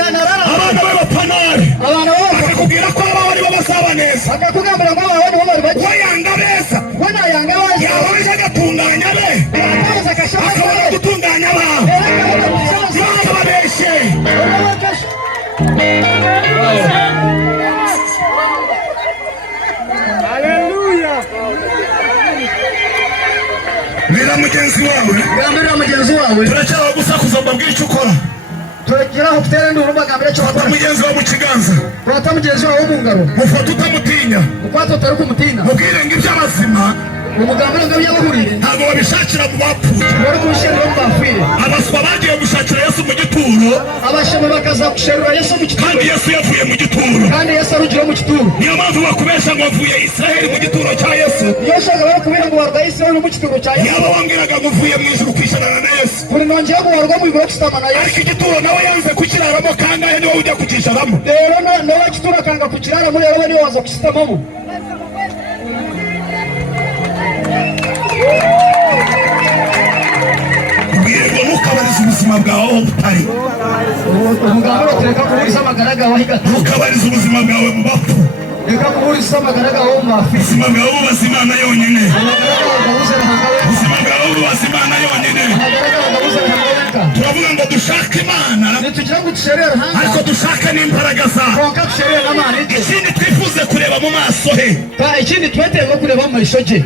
abana b'abapanari bakakubwira ko abawari babasaba neza wayanga beza yabaje agatunganya be akabona gutunganya abantu bakababeshe. Bwira mugenzi wawe turacyaba gusakuza mbabwira icyo ukora. turageraho tutere nduru bagambira cyo bakora. Mugenzi wawe mu kiganza fata mugenzi wawe mu ngaro mufata utamutinya ukwato utari kumutinya mubwire ngo iby'abazima umugambira ngo byabahurire ntabwo babishakira mu bapfuye bari kumushyirira mu bapfuye. abaswa bagiye gushakira Yesu mu gituro abashema bakaza gushirira Yesu mu gituro kandi Yesu yavuye mu gituro kandi Yesu arugire mu gituro. niyo mpamvu bakubesha ngo avuye Israeli mu gituro cya Yesu. niyo shaka bari kubera ngo warwa Israeli mu gituro cya Yesu. yaba wambwiraga ngo uvuye mu ijuru kwishyurana na Yesu kuri nongeye ngo warwa mu ijuru kisama na Yesu. ariko igituro nawe yanze kukiraramo kangahe niwe ujya kucisharamo. rero nawe gituro akanga kukiraramo rero we niwe waza kusitamamo. ubwirwa ntukabarize ubuzima bwawe aho butari. umugambira tureka kuburiza amagaraga aho higata. ntukabarize ubuzima bwawe mu bapfu. reka kuburiza amagaraga aho mu mafi. ubuzima bwawe bubaza Imana yonyine. amagaraga bagabuze ruhangawe. ubuzima bwawe bubaza Imana yonyine. amagaraga bagabuze ruhangawe. turavuga ngo dushake Imana nitugira ngo dusherere ruhanga ariko dushake n'imbaraga zawe. konka dusherere n'amani ye. ikindi twifuze kureba mu maso he. ikindi tweteye no kureba mu maisho ge.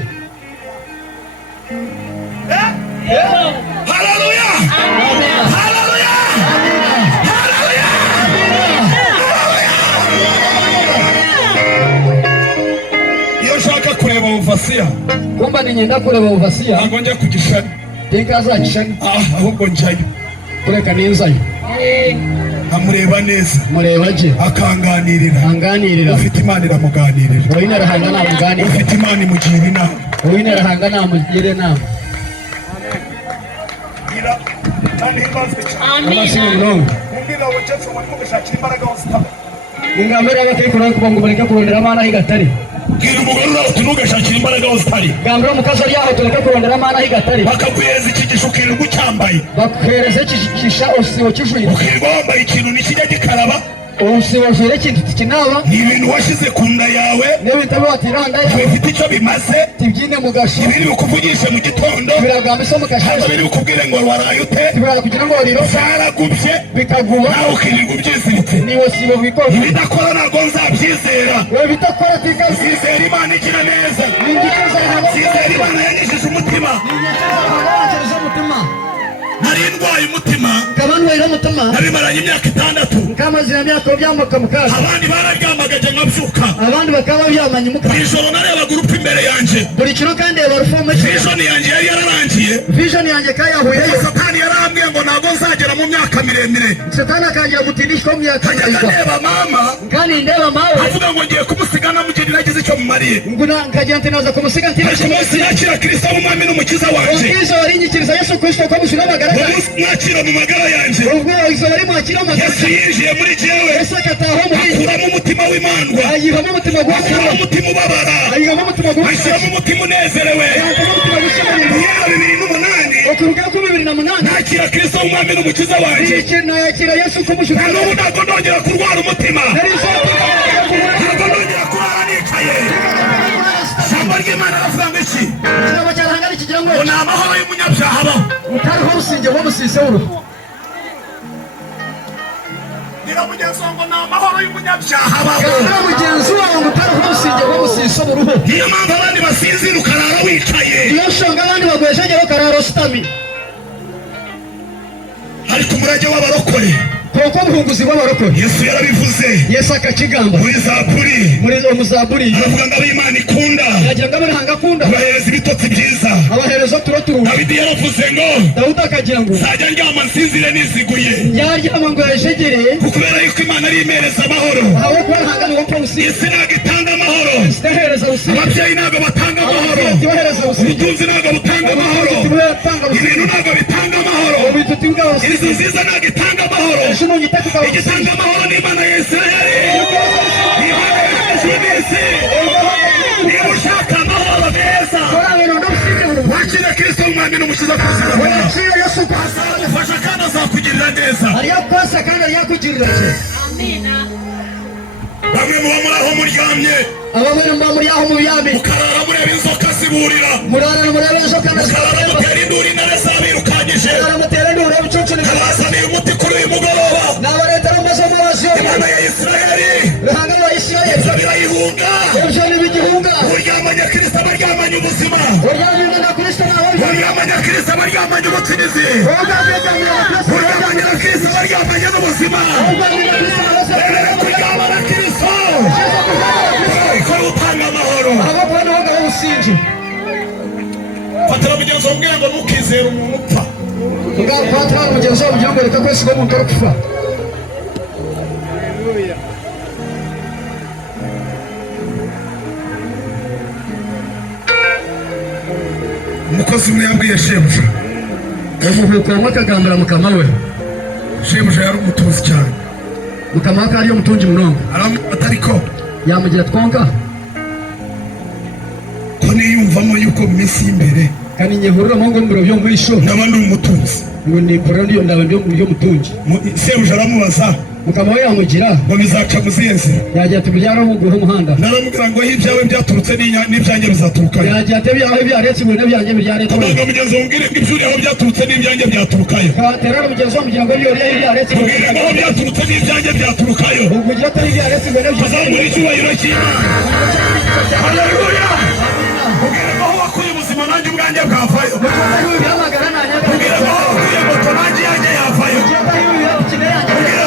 Haleluya! Haleluya! Haleluya! iyo nshaka kureba Ovasiya kumba ninyenda kureba Ovasiya ntabwo njya ku gishani tinkazagishani ahubwo njyayo kureka ninzayo amureba neza mureba je akanganirira anganirira. ufite Imana iramuganirira uwine rahanga namuganirira. ufite Imana imugira inama uwine rahanga namugire inama. ingambira y'abakekuru kuba ngo bareke kurondera amana higatari. bwira umugore uraho tunugashakira imbaraga aho zitari. gambira umukazi ari aho tureke kurondera amana higatari. bakaguhereza ikigisho ukirirwa ucyambaye bakuhereza ikisha usibo cy'ijuru ukirirwa wambaye ikintu nikijya gikaraba. usibo jure kintu kinaba ni ibintu washyize ku nda yawe n'ibitabo watiranda bifite icyo bimaze. tibyine mugashi ibiri bikuvugishe mu gitondo biragamba iso ntabwo mukashaje biri bukubwire ngo waraye ute. biraga kugira ngo riro zaragubye bikaguba nawe ukirirwa ubyiziritse. ni wasibo bikora ibidakora ntabwo nzabyizera. we bitakora tikazi zizera Imana igira neza. ningikiza hano zizera Imana yanyujije umutima. ningikiza umutima nari ndwaye umutima kabantu bayira umutima nabimaranye imyaka 6 kamazina myaka byamaka mukazi. abandi bararyamagaje nkabyuka. abandi bakaba byamanye mukazi. ijoro narebaga urupfu imbere yanjye. buri kiro kandi yabarufomo vision yanjye yari yararangiye. vision yanjye kayahuyeyo. satani yarambwiye ngo ntabwo nzagera mu myaka miremire. satani akangira gutindishwa mu myaka nkajyaga ndeba mama kandi ndeba mawe avuga ngo ngiye kumusiga namugeni nagize icyo mumariye. nguna nkagira ati naza kumusiga nti ariko umunsi nakira Kristo w'umwami n'umukiza wanjye. ubwiza warinyikiriza Yesu Kristo ko mushira magaraga. umunsi mwakira mu magara yanjye. ubwo izo bari mwakira magaraga. Yesu yinjiye muri jewe. Yesu akataho muri akuramo umutima w'imandwa. ayivamo umutima gwakira. akuramo umutima ubabara. ayivamo umutima gwakira. ashyiramo umutima unezerewe. ayivamo umutima gwishimira. 2008 okuruga ku 2008 nakira Kristo w'umwami n'umukiza wanjye. nakira Yesu ko mushira. n'ubu ntabwo ndongera kurwara umutima. ntabwo ndongera kurara nicaye. ijambo ry'Imana ravuga ngo iki? kiraba cyarahangana kigira ngo ni amahoro y'umunyabyaha abaho. utariho usinge wo musise uruhu. mugenzi wawe ngo ni amahoro y'umunyabyaha abaho. kandi mugenzi wawe ngo utariho usinge wo musise uruhu. niyo mpamvu abandi basinzira ukarara wicaye. iyo shonga abandi bagwesheje bakarara sitami. ariko umurage w'abarokore kuko ubuhunguzi bw'abarokore Yesu yarabivuze. Yesu akakigamba muri Zaburi muri Muzaburi aravuga ngo abo Imana ikunda yagira ngo abahanga akunda bahereza ibitotsi byiza. abahereza turoturu. Dawidi yaravuze ngo Dawudi akagira ngo nzajya ndyama nsinzire niziguye. yaryama ngo yashegereye kubera yuko Imana ari imereza amahoro. aho kuba hangana wo polisi isi ntabwo itanga amahoro. sitahereza usi ababyeyi ntabwo batanga amahoro. tibahereza usi ubutunzi ntabwo butanga amahoro. tibatanga usi ibintu ntabwo bitanga amahoro. bitu tinga usi inzu nziza ntabwo itanga amahoro. shino ngitaka ka usi igitanga amahoro ni Imana ya Isiraheli. Imana yaje isi. niba ushaka amahoro meza wakira Kristo w'umwami n'umukiza kuzira wakira Yesu azagufasha kandi azakugirira kugirira neza, aliyakosa kandi aliyakugirira neza. Amina. bamwe muba muri aho muryamye, abamwe muba muri aho muryamye, mukarara mureba inzoka ziburira, murara mureba inzoka mukarara mutera induru intare zabirukanyije, murara mutera induru y'ubucucu nabazaniye umuti kuri uyu mugoroba, n'abareta n'umuzo mubazi Imana ya Isiraheli, ruhanga rwa Isiraheli, ibyo birayihunga, ibyo n'ibigihunga, uryamanye Kristo abaryamanye ubuzima, uryamanye na Kristo nawe, uryamanye Kristo abaryamanye ubutinizi, uryamanye na Kristo abaryamanye n'ubuzima, kuryama na Kristo ikora utanga amahoro. abapana wagaho ubusinzi, fatira mugenzi wabwiye ngo ntukizere umuntu upfa, ugakwatira mugenzi wawe ugira ngo reka kwese ngo umuntu arapfa. umukozi umwe yabwiye shebuja, umuhuko wamwe akagambira mukama we, shebuja yari umutunzi cyane, mukama we ariyo mutunji murongo, aramufata ariko yamugira twonka ko niyumvamo yuko mu minsi y'imbere kandi nyehurira mu ngo mbiro byo mwisho ndaba ndi umutunzi. ngo ni kora ndiyo ndaba ndiyo mutunji. Shebuja aramubaza mukama we yamugira ngo bizaca mu zihe nzira, yagira ati byara mugura umuhanda, naramubwira ngo aho ibyawe byaturutse n'ibyanjye bizaturukayo, yagira ati byawe byaretse ibintu byanjye byaretse, kugira mugenzi wumvire ngo ibyuri aho byaturutse n'ibyanjye byaturukayo, katera mugenzi wamugira ngo byore byaretse kugira ngo aho byaturutse n'ibyanjye byaturukayo, ugira atari byaretse ibintu azamura icyubahiro cy'Imana. Haleluya. kugira ngo aho wakuye ubuzima nanjye ubwanjye bwavayo, kugira ngo aho wakuye moto nanjye yanjye yavayo, kugira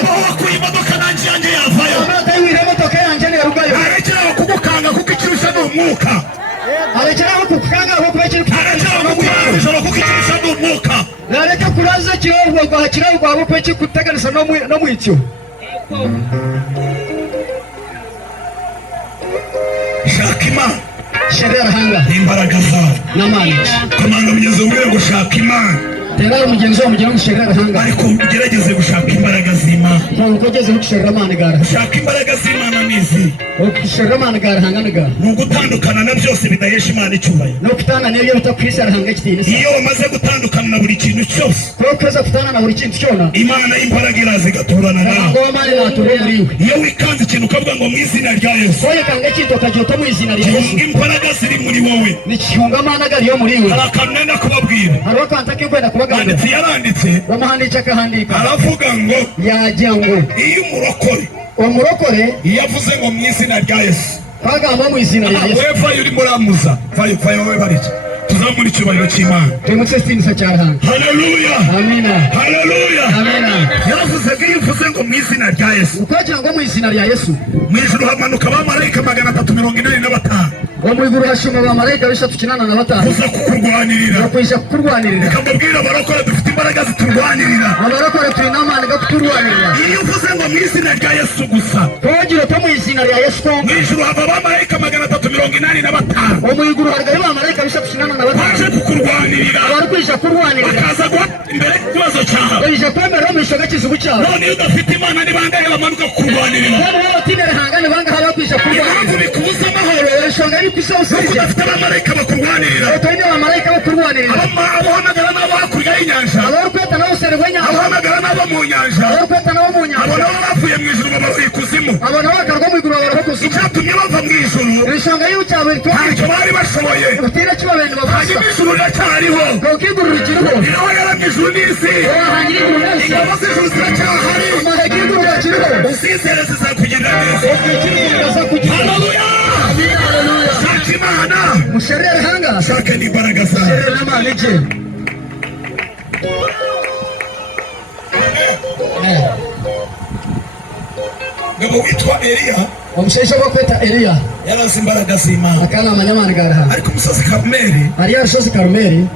ngo aho wakuye imodoka nanjye yanjye yavayo, ntarekeraho kugukanga kuko ikirusha ni umwuka, arekeraho kukanga aho kuba kiri ntarekeraho kukuraza ijoro kuko ikirusha ni umwuka, nareka kuraza kirahurwa kwa kirahurwa aho kuba kikuteganisa no mwicyo. shaka Imana, Sheria rahanga imbaraga zawe n'amani, komanga mugenzi wumvire ngo shaka Imana, tera mugenzi wawe mugira ngo sheria rahanga, ariko ugerageze gushaka imbaraga z'Imana. nko kugeze ku sheria amani gara, Shaka imbaraga z'Imana nizi, sheria amani gara hanga n'igara, ni ugutandukana na byose bidahesha Imana icyubahiro. no kutana n'ibyo bitakwisa rahanga kitini, Iyo wamaze gutandukana na buri kintu cyose, ko kweza kutana na buri kintu cyona, Imana y'imbaraga iraza igaturana nawe. ngo amani nature muriwe, Iyo wikanze ikintu ukavuga ngo mu izina rya Yesu, ko yekanga kintu kajyota mu izina rya Yesu, hunga imbaraga ziri muri wowe. ni kihunga amani agari yo muriwe, Hari akantu nenda kubabwira, hariho kanta kikwenda kubaganda, mwanditsi yaranditse bamuhandika akahandika, aravuga ngo yajya ngo iyo umurokore umurokore iyo avuze ngo mu izina rya Yesu, kagamba mu izina rya Yesu, wewe vayo urimo uramuza, vayo wowe bariki, tuzamura icyubahiro cy'Imana. tumutse sinisa cyarahanga. Haleluya, Amina, haleluya. amina. Yaravuze ko iyo uvuze ngo mu izina rya Yesu, Ukagira ngo mu izina rya Yesu, mu ijuru hamanuka abamarayika 385 ngo mu ijuru hashuma abamarayika 385 kuza kukurwanirira. bakwisha kukurwanirira, Reka mbabwire abarokore dufite imbaraga ziturwanirira. abarokore turi n'amani go kuturwanirira. Iyo uvuze ngo mu izina rya Yesu gusa, Kugira ko mu izina rya Yesu ko mu ijuru hava abamarayika 385 mu ijuru hari abamarayika 385 baje kukurwanirira, bari kwisha kurwanirira, bakaza guhagarara imbere y'ikibazo cyawe. kwisha kwemera mu ishoga kizubu cyabo. None iyo udafite Imana ni bangahe bamanuka kukurwanirira? Bano batinere hangane banga hari kwisha kurwanirira. Impamvu bikubuza amahoro, Ishoga ari kwisausa. udafite abamarayika bakurwanirira, Utende abamarayika bo kurwanirira. abohamagara n'abo hakurya y'inyanja, Abari kweta nabo serwenya. abohamagara n'abo mu nyanja, Abari kweta nabo mu abo nyanja. nabo bavuye mu ijuru babavuye ikuzimu. Abo nabo bakarwa mu iguru bari kuzuba. Icyatumye bava mu ijuru Ishoga y'ucyabo ritwa. ntacyo bari bashoboye, Utira kibabende bavuga. hanyuma ijuru riracyariho. Ukiguru rikiriho. Niho yaramye ijuru n'isi, Wahangira iguru nese. ingabo z'ijuru ziracyahari. Amaheguru yakiriho. Usizere zizakugirira neza. Ukikiriho ndaza kugira. Haleluya, Haleluya. shaka Imana, Musherere hanga. shaka n'imbaraga zawe. Musherere n'amani je. Ngabo witwa Eliya Omushaija bakweta Eliya yarazi imbaraga z'Imana, akana amanyamani garaha. ariko umusozi Karumeli Ari yarushozi Karumeli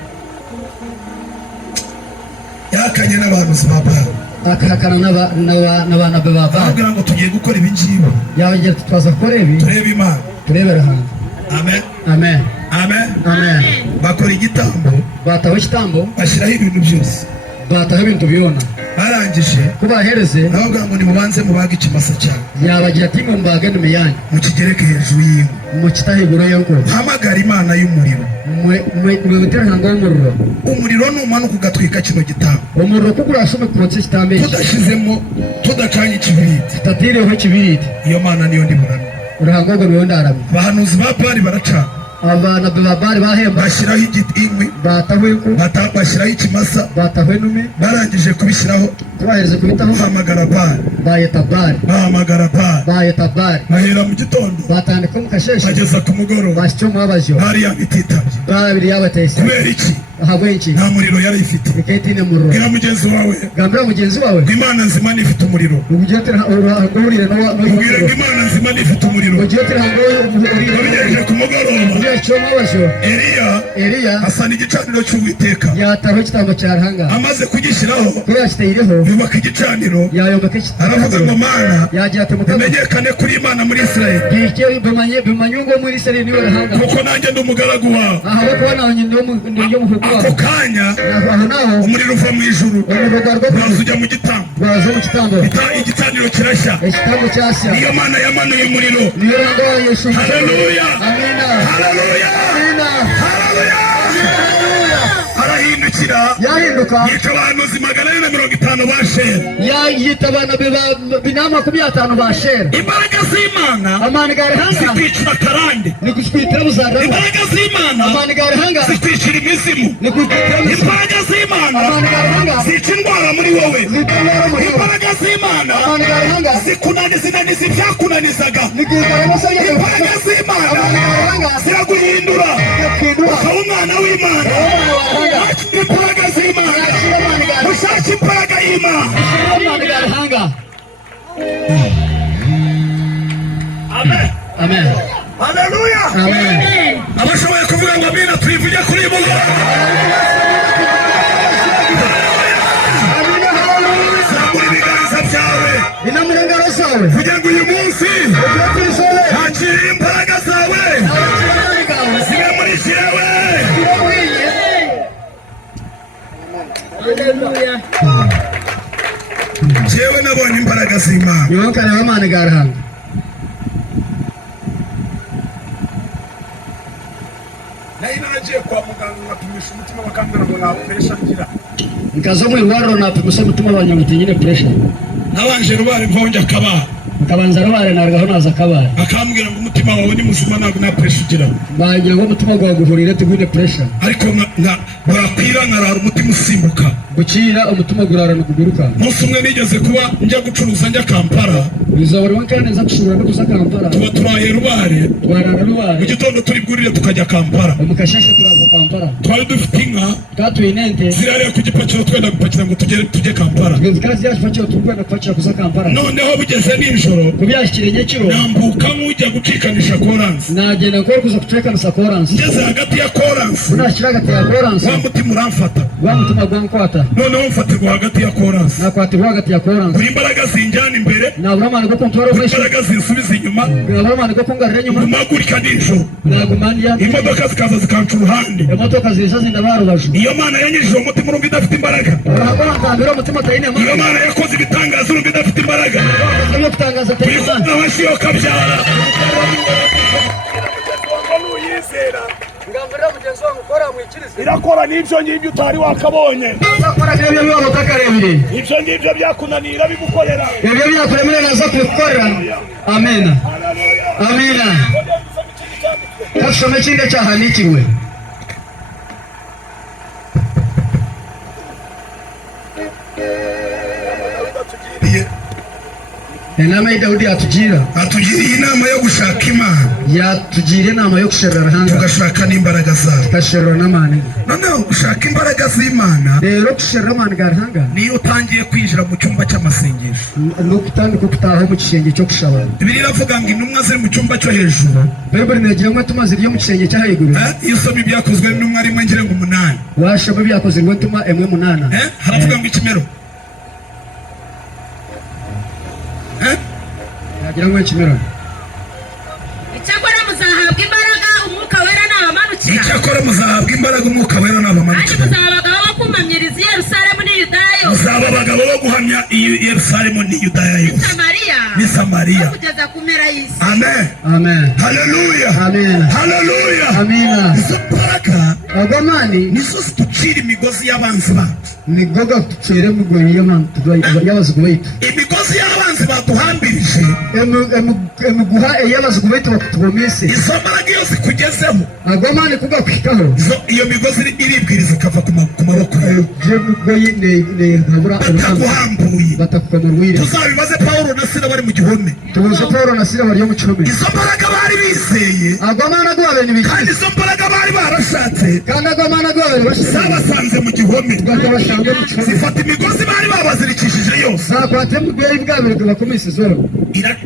yakanye n'abahanuzi ba Baali, akahakana n'abana be ba Baali. aravuga ngo tugiye gukora ibi ngibi, Yabagira twaza gukora ibi turebe Imana. turebere hanga. Amen, Amen. amen. Amen. Bakora igitambo Bataho ikitambo bashyiraho ibintu byose, bataho ibintu bibona barangije kubahereze navuga ngo nimubanze mubaga ikimasa cyane yabagira ati mumbaga n'imiyanyi mukigereke hejuru y'ingo mu kitahiguro y'ingo hamagara imana y'umuriro mu buterango y'umuriro umuriro numanuka ugatwika kino gitambo umuriro kugurasha kotse kitambe tudashizemo tudacanye ikibiriti tutatireho ikibiriti iyo mana niyo ndiburana uruhango rwo ndaramye abahanuzi ba Bali baracana abana b'abari bahemba bashyiraho igiti batahweko bashyiraho ikimasa batahwe nume barangije kubishyiraho kubahereza kubitaho bahamagara Bali bayeta Bali bahamagara Bali bayeta Bali bahera mu gitondo batandika mu kasheshe bageza ku mugoroba basyo mwabajo bari yabititabye babiri yabatese kubera iki ahagwenki nta muriro yari ifite iketine muriro gira mugenzi wawe gambira mugenzi wawe Imana nzima ifite umuriro ujyotera urahurire no ubwire Imana nzima ifite umuriro ujyotera ngo urire ku mugoroba cyo mwabajo Eliya asana igicaniro cy'Uwiteka yataho kitambo cyarahanga amaze kugishyiraho kuyashyireho yubaka igicaniro yayoboka aravuga ngo mana yagira ati mukama menyekane kuri Imana muri Israeli bike bimanye ngo muri Israeli niwe rahanga kuko nanjye ndi umugaragu wawe aha bako bana nyine yo muhugu ako kanya naho umuriro uva mu ijuru umuriro uraza ujya mu gitambo uraza mu gitambo igicaniro kirashya igitambo cyashya niyo mana yamanuye umuriro niyo rahanga wa Yesu haleluya amina haleluya amina haleluya arahindukira yahinduka yica abahanuzi 450 ba Shera yita abana binama 50 ba Shera imbaraga z'Imana amani gari hanga zitwicira karande ni kushwitira buzarara imbaraga z'Imana amani gari hanga zitwicira imizimu ni kushwitira imbaraga z'Imana amani gari hanga zica indwara muri wowe imbaraga z'Imana amani gari hanga zinaniza ibyakunanizaga ni kuzara musaya imbaraga z'Imana ziraguhindura ukaba umwana w'Imana imbaraga z'Imana ushaka imbaraga y'Imana amani gari hanga amen amen haleluya amen abashoboye kuvuga ngo amina tuyivuge kuri iyi mugoroba zamura ibiganza byawe inamurengaro zawe kugira ngo uyu munsi hakire imbaraga zawe zibe muri jewe jewe nabonye imbaraga z'Imana yokane amani gari hanga nari nagiye kwa muganga ngapimisha umutima bakambwira ngo nta pressure ngira nkazo mu iwaro napimisha umutima wanyamute nyine pressure nabanje rubare mponje akabara akabanza rubare naragaho naza akabara akambwira ngo umutima wawe ni muzima ntabwo nta pressure ugira bagira ngo umutima gwawe guhurire tugwine pressure ariko barakwira nkarara umutima usimbuka gukira umutima gurarana kuguruka umunsi umwe nigeze kuba njya gucuruza njya Kampala bizabura wakane nza gushobora no kuza Kampala tuba turaye rubare twarara rubare mu gitondo turi bwurire tukajya Kampala umukashashe turaza Kampala twari dufite inka katwinente zirariya ku gipakiro twenda gupakira ngo tujye Kampala kazi yacu fakira tukwenda kupakira kuza Kampala noneho bugeze nijoro kubyashikiranye kiro nambuka nk'ujya gucikanisha koransi nagenda ngo kuza gucikanisha koransi ngeze hagati ya koransi unashira hagati ya koransi wa mutima uramfata wa mutima gwankwata noneho mfatirwa hagati ya koransi nakwatirwa hagati ya koransi buri imbaraga zinjyana imbere naburamana go kontrol buri imbaraga zinsubiza inyuma naburamana go kungarira inyuma gumagurika nijoro nagumaniya imodoka zikaza zikanca uruhande imodoka ziza zindabaro iyo mana yanyujije umutima urumva idafite imbaraga urahagora umutima tayine iyo mana yakoze ibitangaza urumva idafite imbaraga yo kutangaza tayine abashiyo kabyara ngambira mugenzi wangu kora mwikirize irakora n'ibyo ngibyo utari wakabonye akora ibyo biba mutakarebye ibyo ngibyo byakunanira bigukorera ibyo byakuremera naza kubikora amen amen kasome kinde cyahanikirwe inama ya Dawudi atugiriye inama yo gushaka Imana yatugiriye inama yo gushorera hanze tugashaka n'imbaraga zayo tugashorera n'amani noneho gushaka imbaraga z'Imana rero gushorera amani garahanga niyo utangiye kwinjira mu cyumba cy'amasengesho no kutandika kutaho mu kishenge cyo kushabana Bibiliya iravuga ngo intumwa ziri mu cyumba cyo hejuru Bible inagira ngo tumaze iryo mu kishenge cya hejuru iyo usoma ibyakozwe n'intumwa rimwe ngire ngo 8 washaba byakoze ngo tuma emwe 8 haravuga ngo ikimero yagira ngo ikimero icyakora muzahabwa imbaraga umwuka wera nabamanukira icyakora muzahabwa imbaraga umwuka wera nabamanukira kandi muzabagaho bakumamyiriza i Yerusalemu n'i Yudaya muzaba abagabo bo guhamya Yerusalemu ni Yudaya yose ni Samariya kugeza ku mpera y'isi. amen amen haleluya amen haleluya amina. izo mbaraga agomani nizo zitucira imigozi y'abanzi bacu, nigoga tucere mugoyi y'abazugu baitu, imigozi y'abanzi baduhambirije emuguha y'abazugu baitu bakutugomese. izo mbaraga iyo zikugezeho agomani kuga kwikaho iyo migozi iribwiriza ikava ku maboko yawe, bataguhambuye batakukamurwire. tuzabibaze Pawulo na Sila bari mu gihome, tubuze Pawulo na Sila bari mu gihome. izo mbaraga bari bizeye agomani aguha bene biki, kandi izo mbaraga bari barashatse kandi agomani aguha bene bashyize zabasanze mu gihome, bakabashange mu gihome. zifata imigozi bari babazirikishije yose, zakwate mu bweri bwabere kubakomisa zoro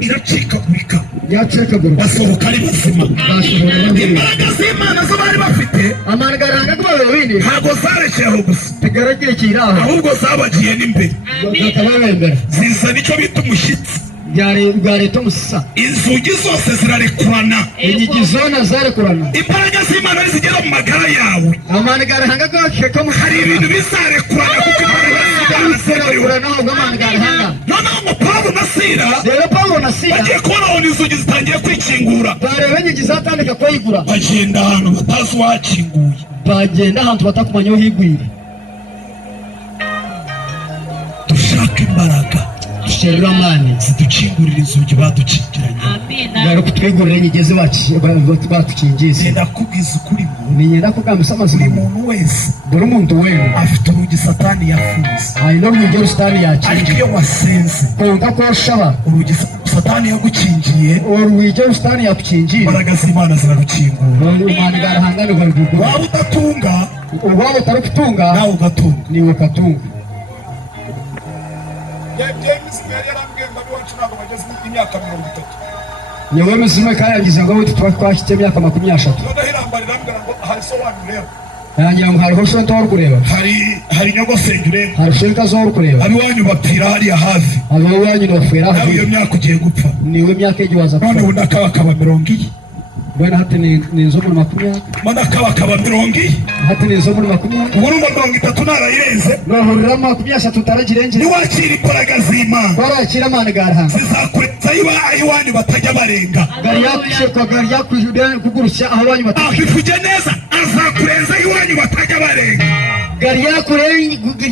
iracikagurika, yacekagurika, basohoka ari bazima. basohora bamwe. imbaraga z'Imana zo bari bafite amargaranga aguha bene bindi ntabwo zarekeyeho gusa, tigaragire kiraho ahubwo zabagiye n'imbere, bakababembera zizana icyo bita umushyitsi. bwa leta umusa, inzugi zose zirarekurana, inyigi zona zarekurana. imbaraga z'Imana zigera mu magara yawe, amargaranga agakeka mu hari ibintu bizarekurana kuko imbaraga z'Imana ziriho. noneho ngo Pawulo na Sila rero Pawulo na Sila bagiye kubona inzugi zitangiye kwikingura, bareba inyigi zatandika kwayigura, bagenda ahantu batazi uwakinguye, bagenda ahantu batakumanyaho higwire. dushaka imbaraga dushirira amani zidukingurira inzugi badukingiranye. rero kutwigurira inyigi batukingize. ndakubwiza ukuri ngo ninyenda kugambisa amazina buri muntu wese buri muntu wenu afite urugi Satani yafunze, hari n'urugi rusitani ariko yakingiye iyo wasenze konka ko shaba urugi Satani yagukingiye, urugi rusitani yakukingiye, imbaraga z'Imana zirarukingura. umwana garahangane barigurwa. waba udatunga ubwabo utari kutunga nawe ugatunga. niwe katunga. James yari yarambwiye ngo abiwacu ntabwo bageze imyaka 30. niwe muzima kandi yagize ngo twashyitse imyaka 20. noneho irambarira ambwira ngo hari so wanyu ureba, yangira ngo hariho shonto wari kureba, hari nyogosenge ureba, hari shonto zori kureba, abiwanyu bapfira hariya hafi, abo wanyu bafera nawe iyo hafi. myaka ugiye gupfa, niwe myaka yigiwaza none ubu nakabakaba 40, bwana hati ni nzo muri 20, nakabakaba 40, hati ni nzo muri 20, ubu numva 30 narayirenze. nohurira 30 utaragirengere. niwakira imbaraga z'Imana barakira amana garahanga zizakureza iwanyu batajya barenga, gari yakwishirwa gari yakwijuda kugurushya aho wanyu bivuge neza, azakurenza iwanyu batajya barenga, gari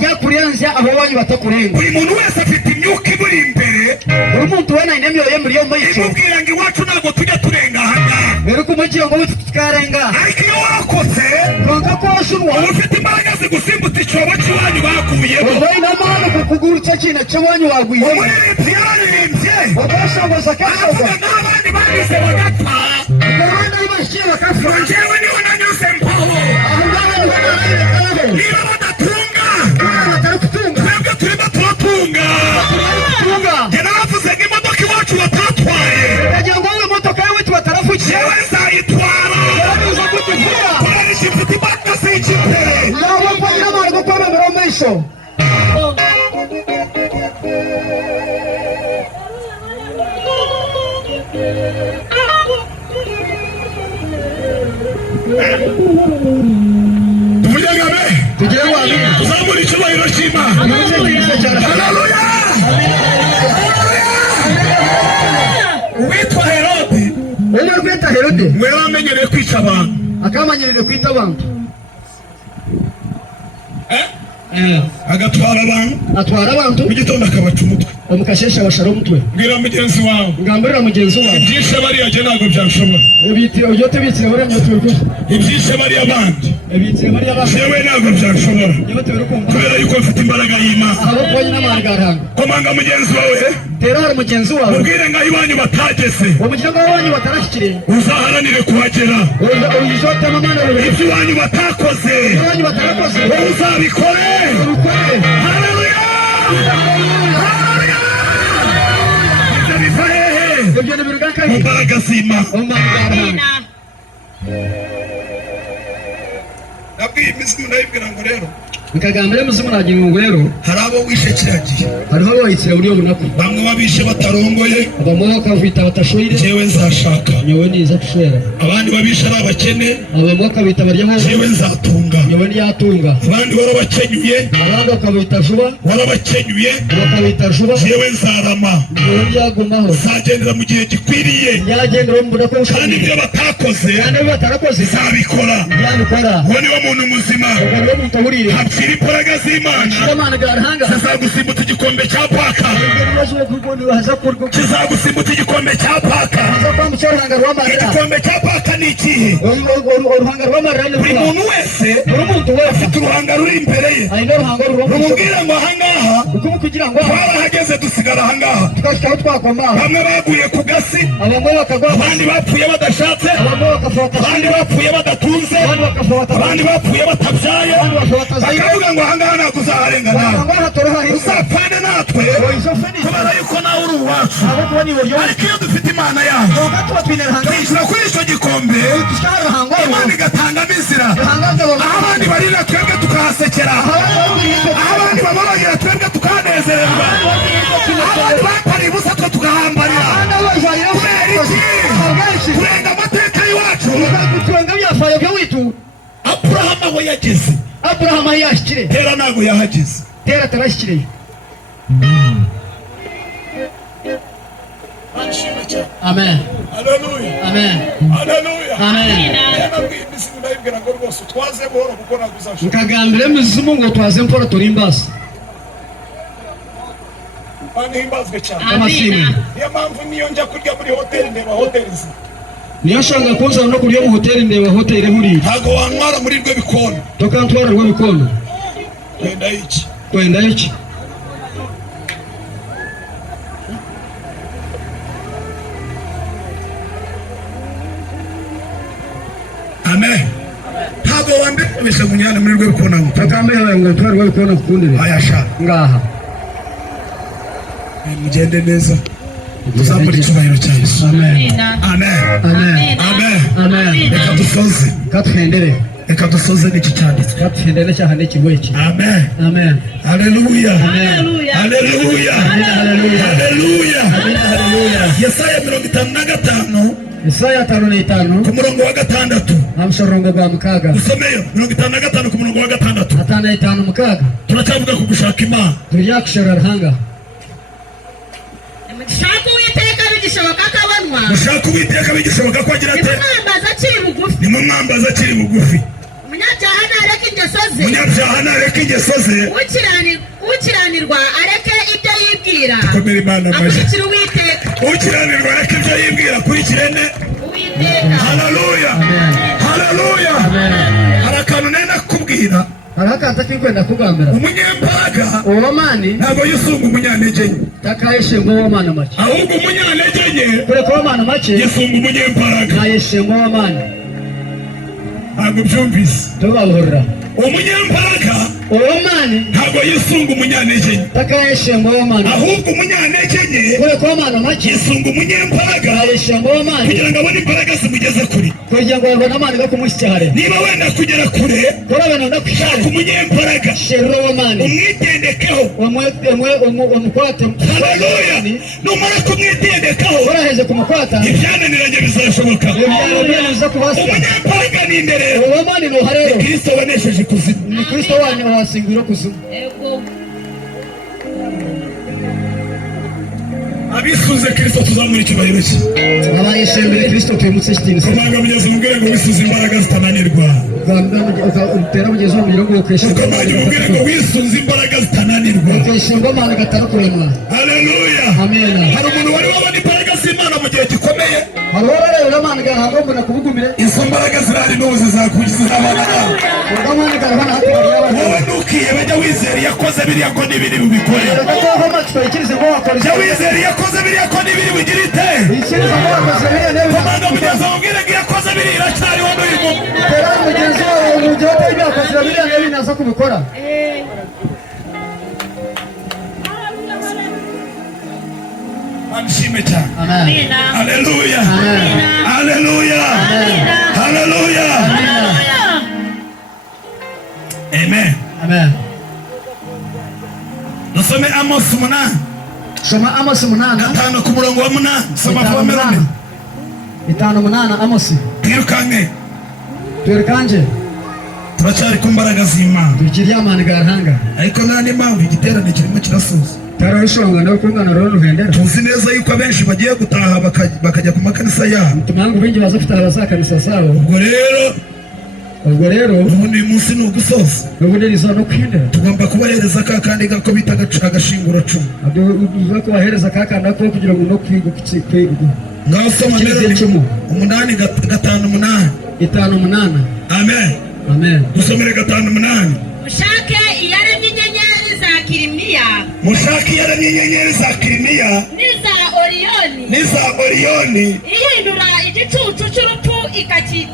yakurenza aho wanyu batakurenga. buri muntu wese afite imyuka imuri imbere, buri muntu wena inemyo ye muri yo mwico imubwira ngo iwacu ntabwo tujya turenga ahangaha, rero kumujyo ngo tutikarenga. ariko iyo wakotse konka ko shunwa uba ufite imbaraga zigusimbuta icyobo cy'iwanyu bakuyemo. ubaye n'amana kukugurutsa kintu cy'abanyu waguye umuririmbyi yaririmbye bakashoboza kashoboza aravuga n'abandi banyuze bagapfa, abandi bashiye bakafura njyewe niho nanyuze mpaho. aho ngaho niho barabikaraho niba badatunga batari kutunga twebwe turimo turatunga. tunga njye naravuze ngo imodoka iwacu batatwaye, kagira ngo iyo motoka yawe tubatarafukiye njyewe nzayitwara, yarabiza kutivura kubera ifite imbaraga z'ikipe. naho mvagira amara gukora mu romisho tugire ngo tuzamure icyubahiro cy'Imana. haleluya. uwitwa Herode uwo kwita Herode we wamenyereye kwica abantu, akamanyerere kwita abantu agatwara abantu atwara abantu mu gitondo akabaca umutwe, umukashesha bashara umutwe. mbwira mugenzi wawe ngamburira mugenzi wawe ibyishe bariya jye ntabwo byashobora, bitiro byo tubitsire bari mu turuko ibyishe bariya bandi bitire bari abasha jewe ntabwo byashobora, niba turukumva kubera yuko mfite imbaraga y'Imana. abo kwanye n'amargaranga komanga mugenzi wawe tera hari mugenzi wawe mubwire ngo iwanyu batageze umuryango wanyu batarashikire uzaharanire kuhagera, uyizote amana ibyo iwanyu batakoze wanyu batarakoze wowe uzabikore. ubukore. haleluya. ibyo biva hehe? ibyo ni birugaka mu mbaraga z'Imana. amargaranga nabwiye imizimu ndayibwira ngo rero Nkagambira muzimu nagira ngo rero harabo wishe kiragiye. Hariho bayitira buriyo bunako. Bamwe babishe batarongoye. Abamwe bakavita batashoyire. Jewe nzashaka. Nyewe niza kushera. Abandi babishe abakene. Abamwe bakabita barya ho. Jewe nzatunga. Nyewe niyatunga. Abandi warabakenyuye. Abandi bakabita juba. Warabakenyuye. Bakabita juba. Jewe nzarama. Nyewe yagumaho. Zagendera mu gihe gikwiriye. Yagendera mu budako. Kandi ibyo batakoze. Kandi batarakoze. Zabikora. Yabikora. Uwo niwo muntu muzima. Uwo muntu burire. Hapfira imbaraga z'Imana. Kizagusimbutsa igikombe cya paka. Kizagusimbutsa igikombe cya paka. Igikombe cya paka ni ikihe? Buri muntu wese afite uruhanga ruri imbere ye. Rumubwira ngo ahangaha twarahageze dusigara ahangaha. Bamwe baguye ku gasi, abandi bapfuye badashatse, abandi bapfuye badatunze, abandi bapfuye batabyaye. Bakavuga ngo ahangaha ntabwo uzaharengana, uzapfane natwe kubera yuko nawe uri uwacu. Ariko iyo dufite Imana yacu tuyishyira kuri icyo gikombe, Imana igatangamo inzira. Aho abandi barira twebwe tukahasekera, aho abandi baborogera twebwe tukanezererwa, aho abandi bapariye ubusa twe tugahambarira. Kubera iki? Kurenga amateka y'iwacu. Aburahamu aho yageze, Aburahamu yashikire. Tera ntabwo yahageze. Tera tarashikire. Amen. Haleluya. Amen. Haleluya. Amen. Nkagambira muzimu ngo twaze mpora turimbasa. Himbazwe cyane. Amashimwe. Niyo mpamvu niyo njya kurya muri hoteli ndeba hoteli zi. Niyo shanga kuza no kurya mu hoteli ndeba hoteli buri. Ntago wantwara muri rwe bikono. Tokantwara rwe bikono. Kwenda iki? Kwenda iki? Amen. Ntago wambeshe munyana muri rwe bikono. Takambira ngo twari rwe bikono kundire. Ayasha. Ngaha. Mugende neza. Tuzamura icyubahiro cya Yesu. Amen. Amen. Amen. Amen. Amen. Reka dusoze. Katwendere. Reka dusoze n'iki cyanditswe. Katwendere cyahane kibweki. Amen. Amen. Haleluya. Amen. Haleluya. Haleluya. Haleluya. Haleluya. Yesaya 55. Yesaya 55 ku murongo wa 6. Amushorongo gwa mukaga. Usomeyo 55 ku murongo wa 6. 55 mukaga. Turacyavuga ku gushaka Imana. Tuyakushara hanga. Mushaka Uwiteka bigishoboka akabonwa. Mushaka Uwiteka bigishoboka ko agira ate. Nimumwambaza akiri bugufi. Nimumwambaza akiri bugufi. Umunyabyaha nareke ingeso ze. Umunyabyaha nareke ingeso ze. Ukiranirwa areke ibyo yibwira. Komera Imana amaje. Akurikira Uwiteka. Ukiranirwa areke ibyo yibwira kurikirene Uwiteka. Haleluya. Haleluya. Harakantu nenda kubwira. Harakanta kikwenda kugambira. Umunyembaraga Uwamani ntabwo yusunga umunyantege nke. Takayeshengo w'Imana make. Ahubwo umunyantege nke Kure ko Imana make yusunga umunyembaraga. Kayeshengo w'Imana. Ntabwo byumvise. Tubahorra. Umunyembaraga Uwamani ntabwo yusunga umunyantege nke. Takayeshengo w'Imana. Ahubwo umunyantege nke Kure ko Imana make yusunga umunyembaraga. Kayeshengo w'Imana. Kugira ngo abone imbaraga zimugeze kure. Kugira ngo abone Imana go kumushyare. Niba wenda kugera kure, Kurabana no kwishaka umunyembaraga. Shero w'Imana. Umwitendekeho. Umukwate. Haleluya. Numara kumwitendekaho. Uraheze kumukwata. Ibyananiranye bizashoboka. Biza kubasa. Umunyembaraga ni imbere. Uwamani no harero. Kristo wanesheje ikuzimu. Ni Kristo wanyu wasingiro kuzimu. Abisuze Kristo tuzamura icyubahiro cye. Abayishembere Kristo twimutse kitini. Komanga mugeze umubwire ngo wisuze imbaraga zitananirwa. Utera mugeze mu mirongo yo kweshimba. Komanga umubwire ngo wisuze imbaraga zitananirwa. Kweshimba Imana gatara kuremwa. Haleluya. Amen. Hari umuntu wari wabona imbaraga z'Imana mu gihe gikomeye. Harora Imana gahango mbona kubugumire. Izo mbaraga zirari n'ubu zizakugiza abana nawe. Imana garabana hati y'abana. Wowe nukiye bajya wizera yakoze biriya ko n'ibiri bubikore. Gato matso ikirize ngo wakora. Jya wizera yakoze biriya ko n'ibiri bugira ite. Ikirize ngo wakoze biriya nebe. Komanga mugeze umubwire ngo yakoze biriya iracyari wa n'uyu. Tera mugenzi wawe mu gihe atari byakoze biriya nebe naza kubikora. Amshime cyane. Amen. Haleluya. Amen. Haleluya. Haleluya. Amen. Amen. Amen. Musome Amos 8. Soma Amos 8. 5 ku murongo wa 8. Soma Abameroni. 5:8 Amos. Twirukange. Twirukanje. Turacyari ku mbaraga z'Imana. Tukiriya amani garahanga. Ariko nani mpamvu igiterane kirimo kirasoza. Tarashonga no kungana rero ruhendera. Tuzi neza yuko abenshi bagiye gutaha bakajya ku makanisa yabo. Tumangu bingi bazafite abazakanisa sawo. Ubwo rero ubundi munsi no gusoza. Ubundi rizo no kwindera. Tugomba kubahereza kandi gako bita agashinguro cumu. Abyo kubahereza kakanda ko kugira ngo no kwiga kwiga. Ngasoma mbere 8 5 8. Amen. Amen. Dusomere 5:8. Mushake iyaremye inyenyeri za Kirimiya. Mushake iyaremye inyenyeri za Kirimiya. Niza Oriyoni. Ihindura igicucu cy'urupfu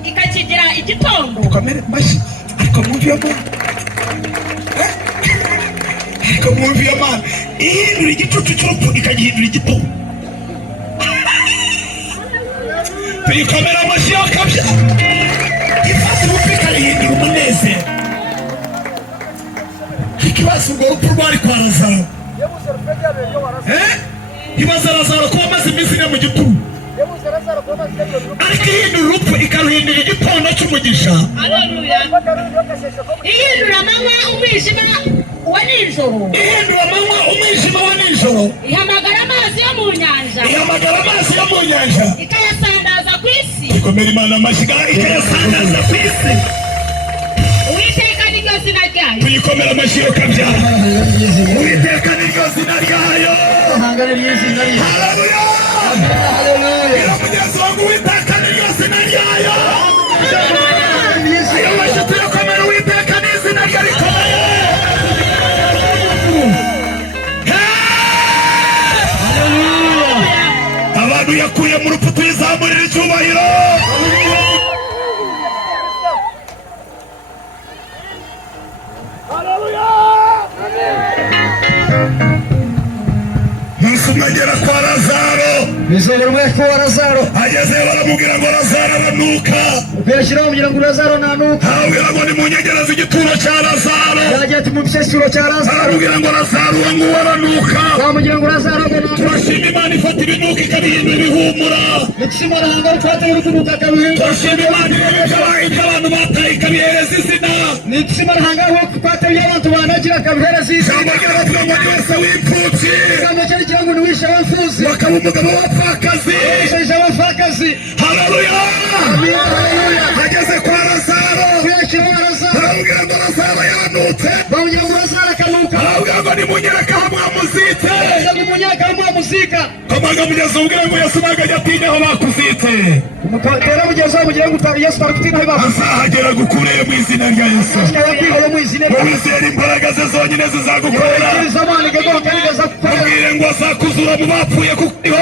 ikakigira igitondo. Ukamere mashi. Ariko mwumviye Imana. Ihindura igicucu cy'urupfu ikagihindura igitondo. Tuyikomera amashi yakabya. Ifasi urupfu ikayihindura umunezero. Ikibazo ngo urupfu rwari kwa Lazaro. Ibaza Lazaro kuba amaze iminsi ine mu gitugu. Ariko ihindura urupfu ikaruhindura igitondo cy'umugisha. Ihindura amanywa umwijima wa nijoro. Ihindura amanywa umwijima wa nijoro. Ihamagara amazi yo mu nyanja. Ikayasandaza ku isi. Ikomera Imana amashyiga ikayasandaza ku isi. Uwiteka niryo zina ryayo. Tuyikomera amashyi yo kabyara. Uwiteka niryo zina ryayo. Haleluya. Mugenzi wangu Uwiteka niryo zina ryayo. Ayo mashyi tuyakomera Uwiteka n'izina rye rikomeye. Abantu yakuye mu rupfu tuyizamurira icyubahiro. Agera kwa Lazaro. Ageze baramubwira ngo Lazaro aranuka. Ubeshyiraho kugira ngo Lazaro nanuka. Arabwira ngo ni mu nkengero z'igituro cya Lazaro. Yagiye mu gishyituro cya Lazaro. Arabwira ngo Lazaro ngo aranuka. Bamugira ngo Lazaro nanuka. Turashima Imana ifata ibinuka ikabihindura ibihumura. Nikishima arahanga rufata urukunuka kabihindura. Turashima Imana ibyo abantu bataye ikabihereza izina. Nikishima arahanga rufata ibyo abantu banagira akabihereza izina. Ijambo ry'abavuga ngo ni wese w'imfubyi. Ijambo cyari ngo ni wishe w'imfubyi. Bakaba umugabo w'abapfakazi. Wishe w'abapfakazi. Haleluya. Ageze kwa Lazaro. Arabwira ngo Lazaro yanutse. Bamugira ngo Lazaro akanuka. Arabwira ngo nimunyereka aho mwamuzitse. Nimunyereka aho mwamuzika. Komaga mugeze ubwira ngo Yesu nagajya atinya aho bakuzitse. Tera mugeze ubwira ngo Yesu barutinya aho bakuzitse. Azahagera gukureye mu izina rya Yesu. Wizera imbaraga ze zonyine zizagukorera. Ubwire ngo azakuzura mu bapfuye kukuriho.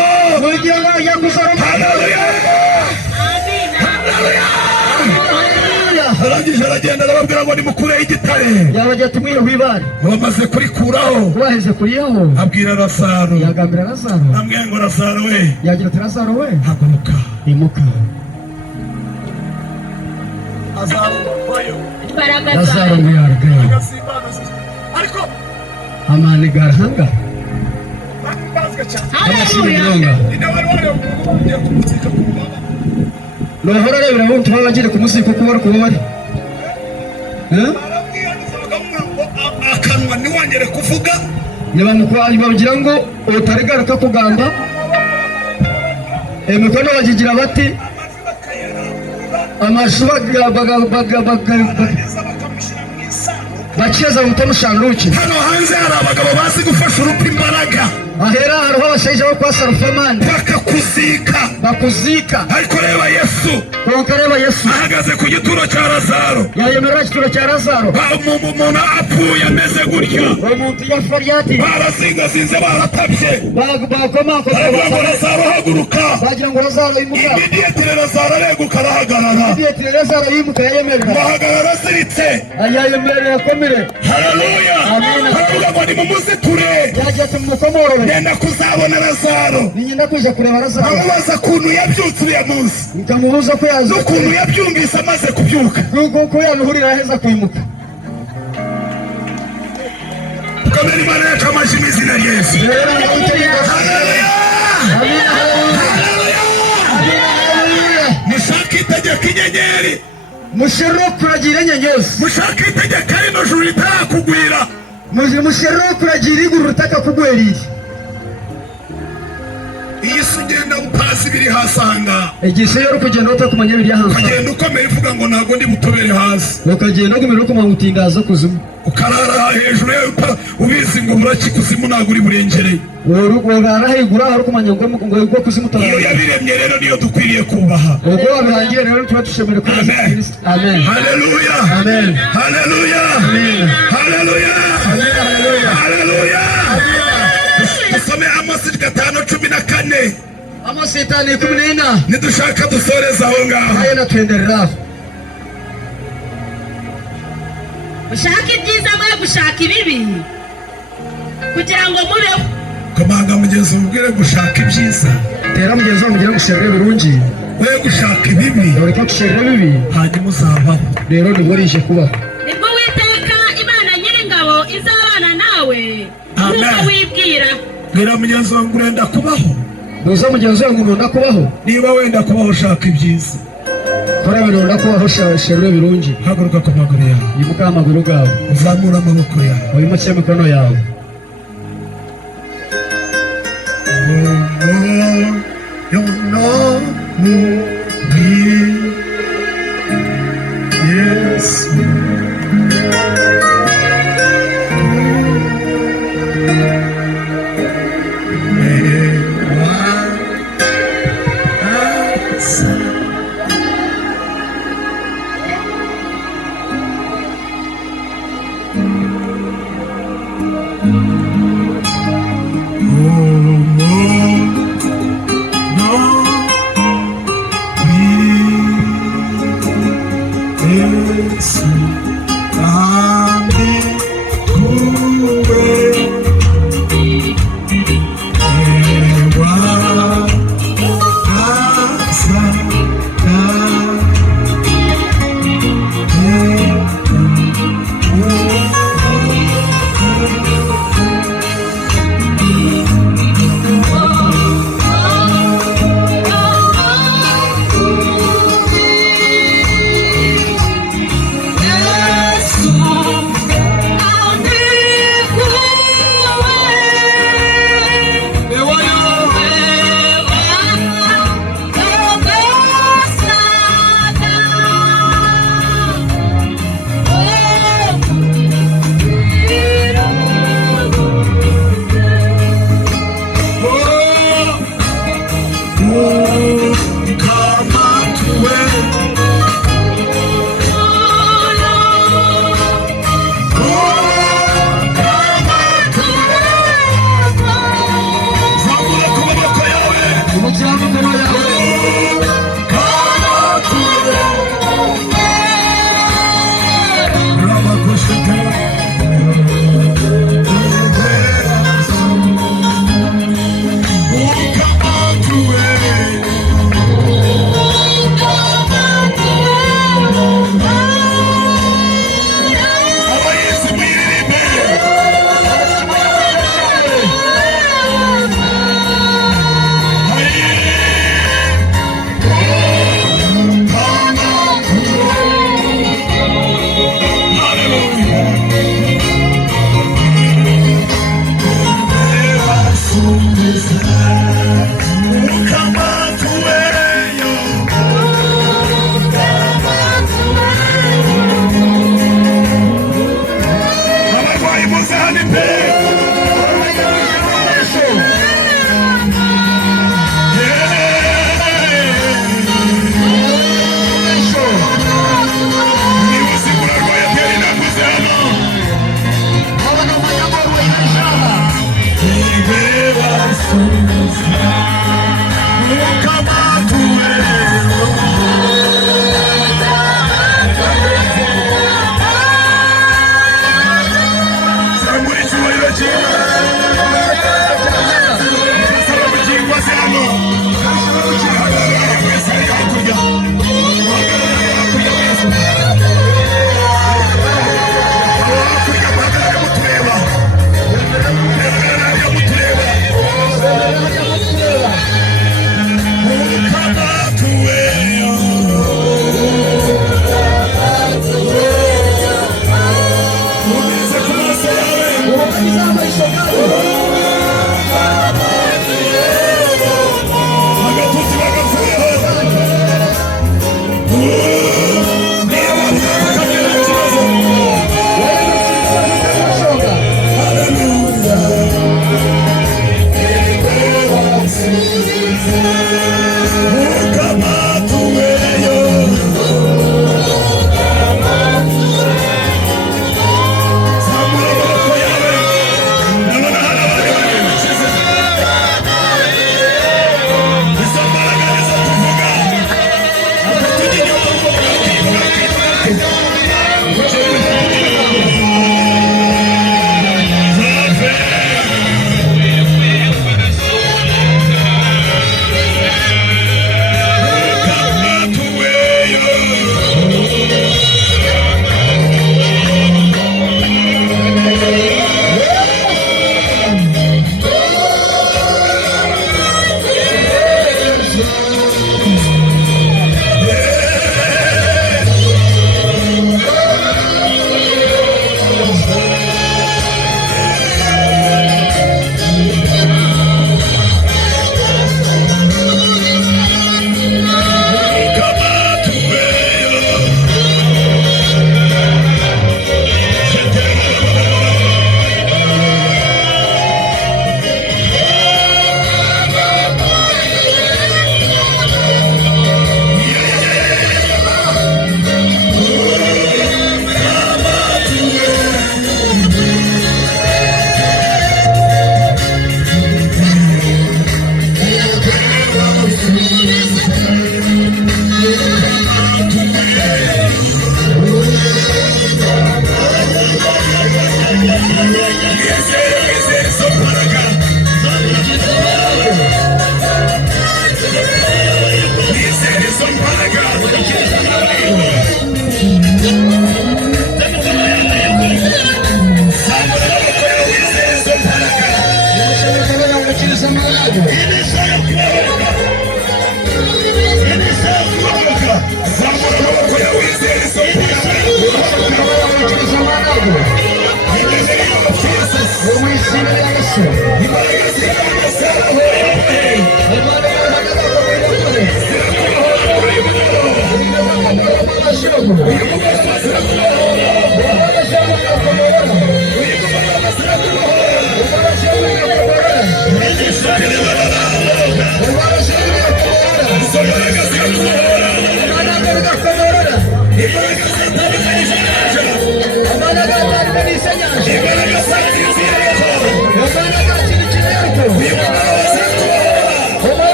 Haleluya. Arangije aragenda arababwira ngo nimukureho igitare. Yabagiye tumwiye kwibara. Bamaze kurikuraho. Baheze kuriyaho. Abwira Lazaro. Yagambira Lazaro. Ambwira ngo Lazaro we. Yagira ati Lazaro we. Haguruka. Imuka. Lazaro nguyarga. Ariko amani garhanga. Haleluya. Lohora rebera ngo tubagire ku musiko kuba ari kubari. Akanwa niwongere kuvuga. Niba mukwali bagira ngo utarigaruka kugamba. Mukono bagigira bati amashuba bacheza mutano shanduki. Hano hanze hari abagabo bazi gufasha urupfu imbaraga. Ahera hariho abashaija bo kwa Sarufamani bakuzika. Ariko reba Yesu. Konkareba Yesu ahagaze ku gituro cya Lazaro. Yayemera igituro cya Lazaro. Umuntu apfuye ameze gutya. Umuntu yafaryati. Barasingasinze baratabye. Bakomako. Baravuga Lazaro haguruka. Bagira ngo Lazaro yimuka. Imidiyetire Lazaro areguka arahagarara. Imidiyetire Lazaro yimuka yayemerera. Bahagarara asiritse. Ayayemerera yakomere. Haleluya. Baravuga ngo nimumuziture. Yagiye tumukomorore. Nenda kuzabona Lazaro. Ninyenda kuja kureba Lazaro. Bamubaza kuntu yabyutse uriya munsi. Nikamubuza ko yaje. N'ukuntu yabyumvise amaze kubyuka. Ko yanuhurira aheza kwimuka. Tukameni Imana yacu amashyi mu izina rya Yesu. Mushaka itegeko inyenyeri, mushero kuragira inyenyeri, mushaka itegeko rino juru ritarakugwira, mushero kuragira iguru ritakakugwerira. Iyi si ugenda utazi ibiri hasi ahangaha, igihe rero kugenda utakumenya ibiri hasi, ukagenda ukomeye uvuga ngo ntabwo ndi butobere hasi, ukagenda ugumira uko mutingaza kuzimu, ukarara hejuru ubizi ngo buraki kuzimu ntabwo uri burengereye, urara higura ari kumanya ngo kuzimu utarabona. Iyo yabiremye rero niyo dukwiriye kubaha. Ubwo wabirangiye rero tuba dushemere kuba. Amen. Haleluya. Amen. Haleluya. Amen. Haleluya. Haleluya. Haleluya. Dusome Amosi 5:14. Amosi 5:14. Nidushaka dusoreza aho ngaho. Haye natwenderera. Ushaka ibyiza mwe gushaka ibibi kugira ngo mubeho. Komanga mugenzi ubwire gushaka ibyiza. Tera mugenzi mugire gusherera birungi. We gushaka ibibi. Dore ko gusherera bibi. Hanyuma uzabaho. Rero ntiburije kuba. Nibwo Uwiteka Imana Nyiringabo izabana nawe. Nuko wibwira. Bwira mugenzi wangu urenda kubaho. Buza mugenzi wangu urenda kubaho. Niba wenda kubaho ushaka ibyiza. Kora birunda kubaho sherera birungi. Haguruka ku maguru yawe. Yibuka amaguru gawe. Uzamura amaboko yawe. Wimuke mikono yawe. You know me, yes.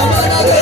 Amana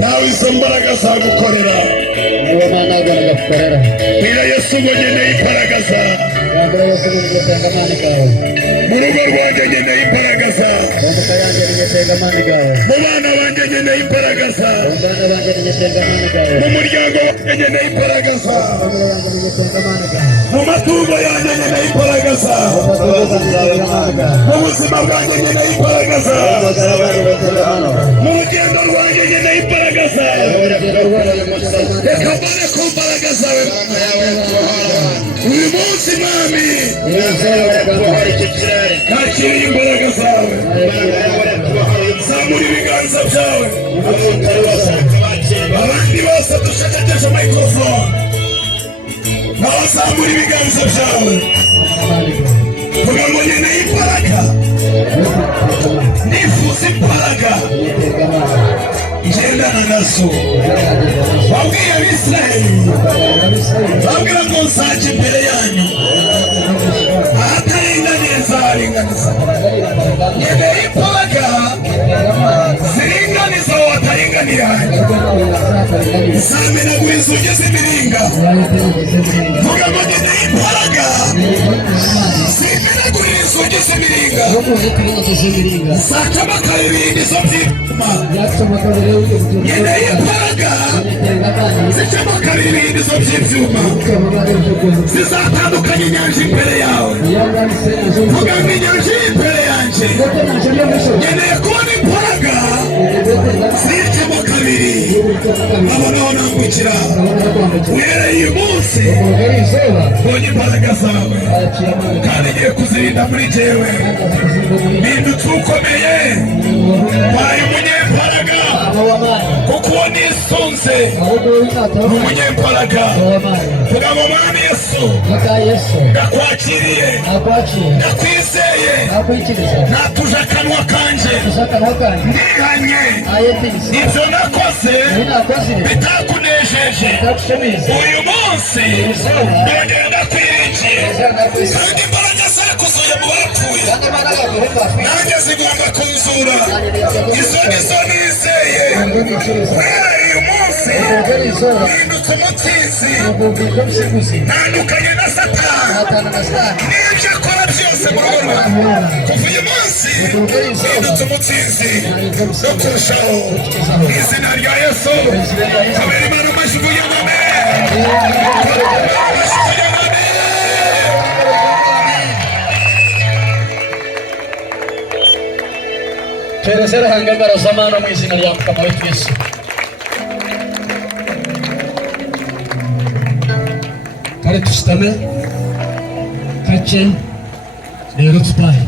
nawe izo mbaraga zagukorera bwira Yesu ngo nkeneye imbaraga zawe mu rugo rwanjye nkeneye imbaraga zawe mu bana banjye nkeneye imbaraga zawe mu muryango wanjye nkeneye imbaraga zawe mu matungo yanjye nkeneye imbaraga zawe mu buzima bwanjye nkeneye imbaraga zawe mu rugendo rwanjye nkeneye imbaraga zawe reka mbone ku mbaraga zawe uyu munsi mwami kakiriye imbaraga zawe zamura ibiganza byawe abandi bose dushagateje microphone nawe zamura ibiganza byawe vuga ngo nkeneye imbaraga nifuza imbaraga ngendana nazo wabwiye Abisirayeli babwira ngo nzaje imbere yanyu ahataringaniye nzaringaniza nkeneye imbaraga ziringaniza aho hataringaniye zamenagura inzugi z'imiringa vuga ngo nkeneye imbaraga zimenagura inzugi z'imiringa zacamo ibindi zo by'ibyuma nkeneye imbaraga zicamo ibindi zo by'ibyuma zizatandukanya inyanja imbere yawe vuga ngo inyanja imbere yanjye nkeneye kubona imbaraga zicamo kabiri abonaho nambukira uhereye uyu munsi mbonye imbaraga zawe kandi ngiye kuzirinda muri jyewe mpindutse ukomeye waye umunyembaraga kuko uwo nisunze ni umunyembaraga vuga ngo mwami Yesu ndakwakiriye ndakwizeye natuje akanwa kanje ndihanye ibyo nakoze bitakunejeje uyu munsi ndongera ndakwiringiye kandi imbaraga zakuzuye mu bapfuye nanjye zigomba kunzura izo nizo nizeye uyu munsi mpindutse umutsinzi ntandukanye na Satani n'ibyo akora byose mu rugo kuva uyu munsi mpindutse umutsinzi no kurushaho mu izina rya Yesu kabera Imana amashyi y'amame Tuelezere hangagara zamana mu izina rya Mukama wetu Yesu. Kare tusitame kace rero tupahe.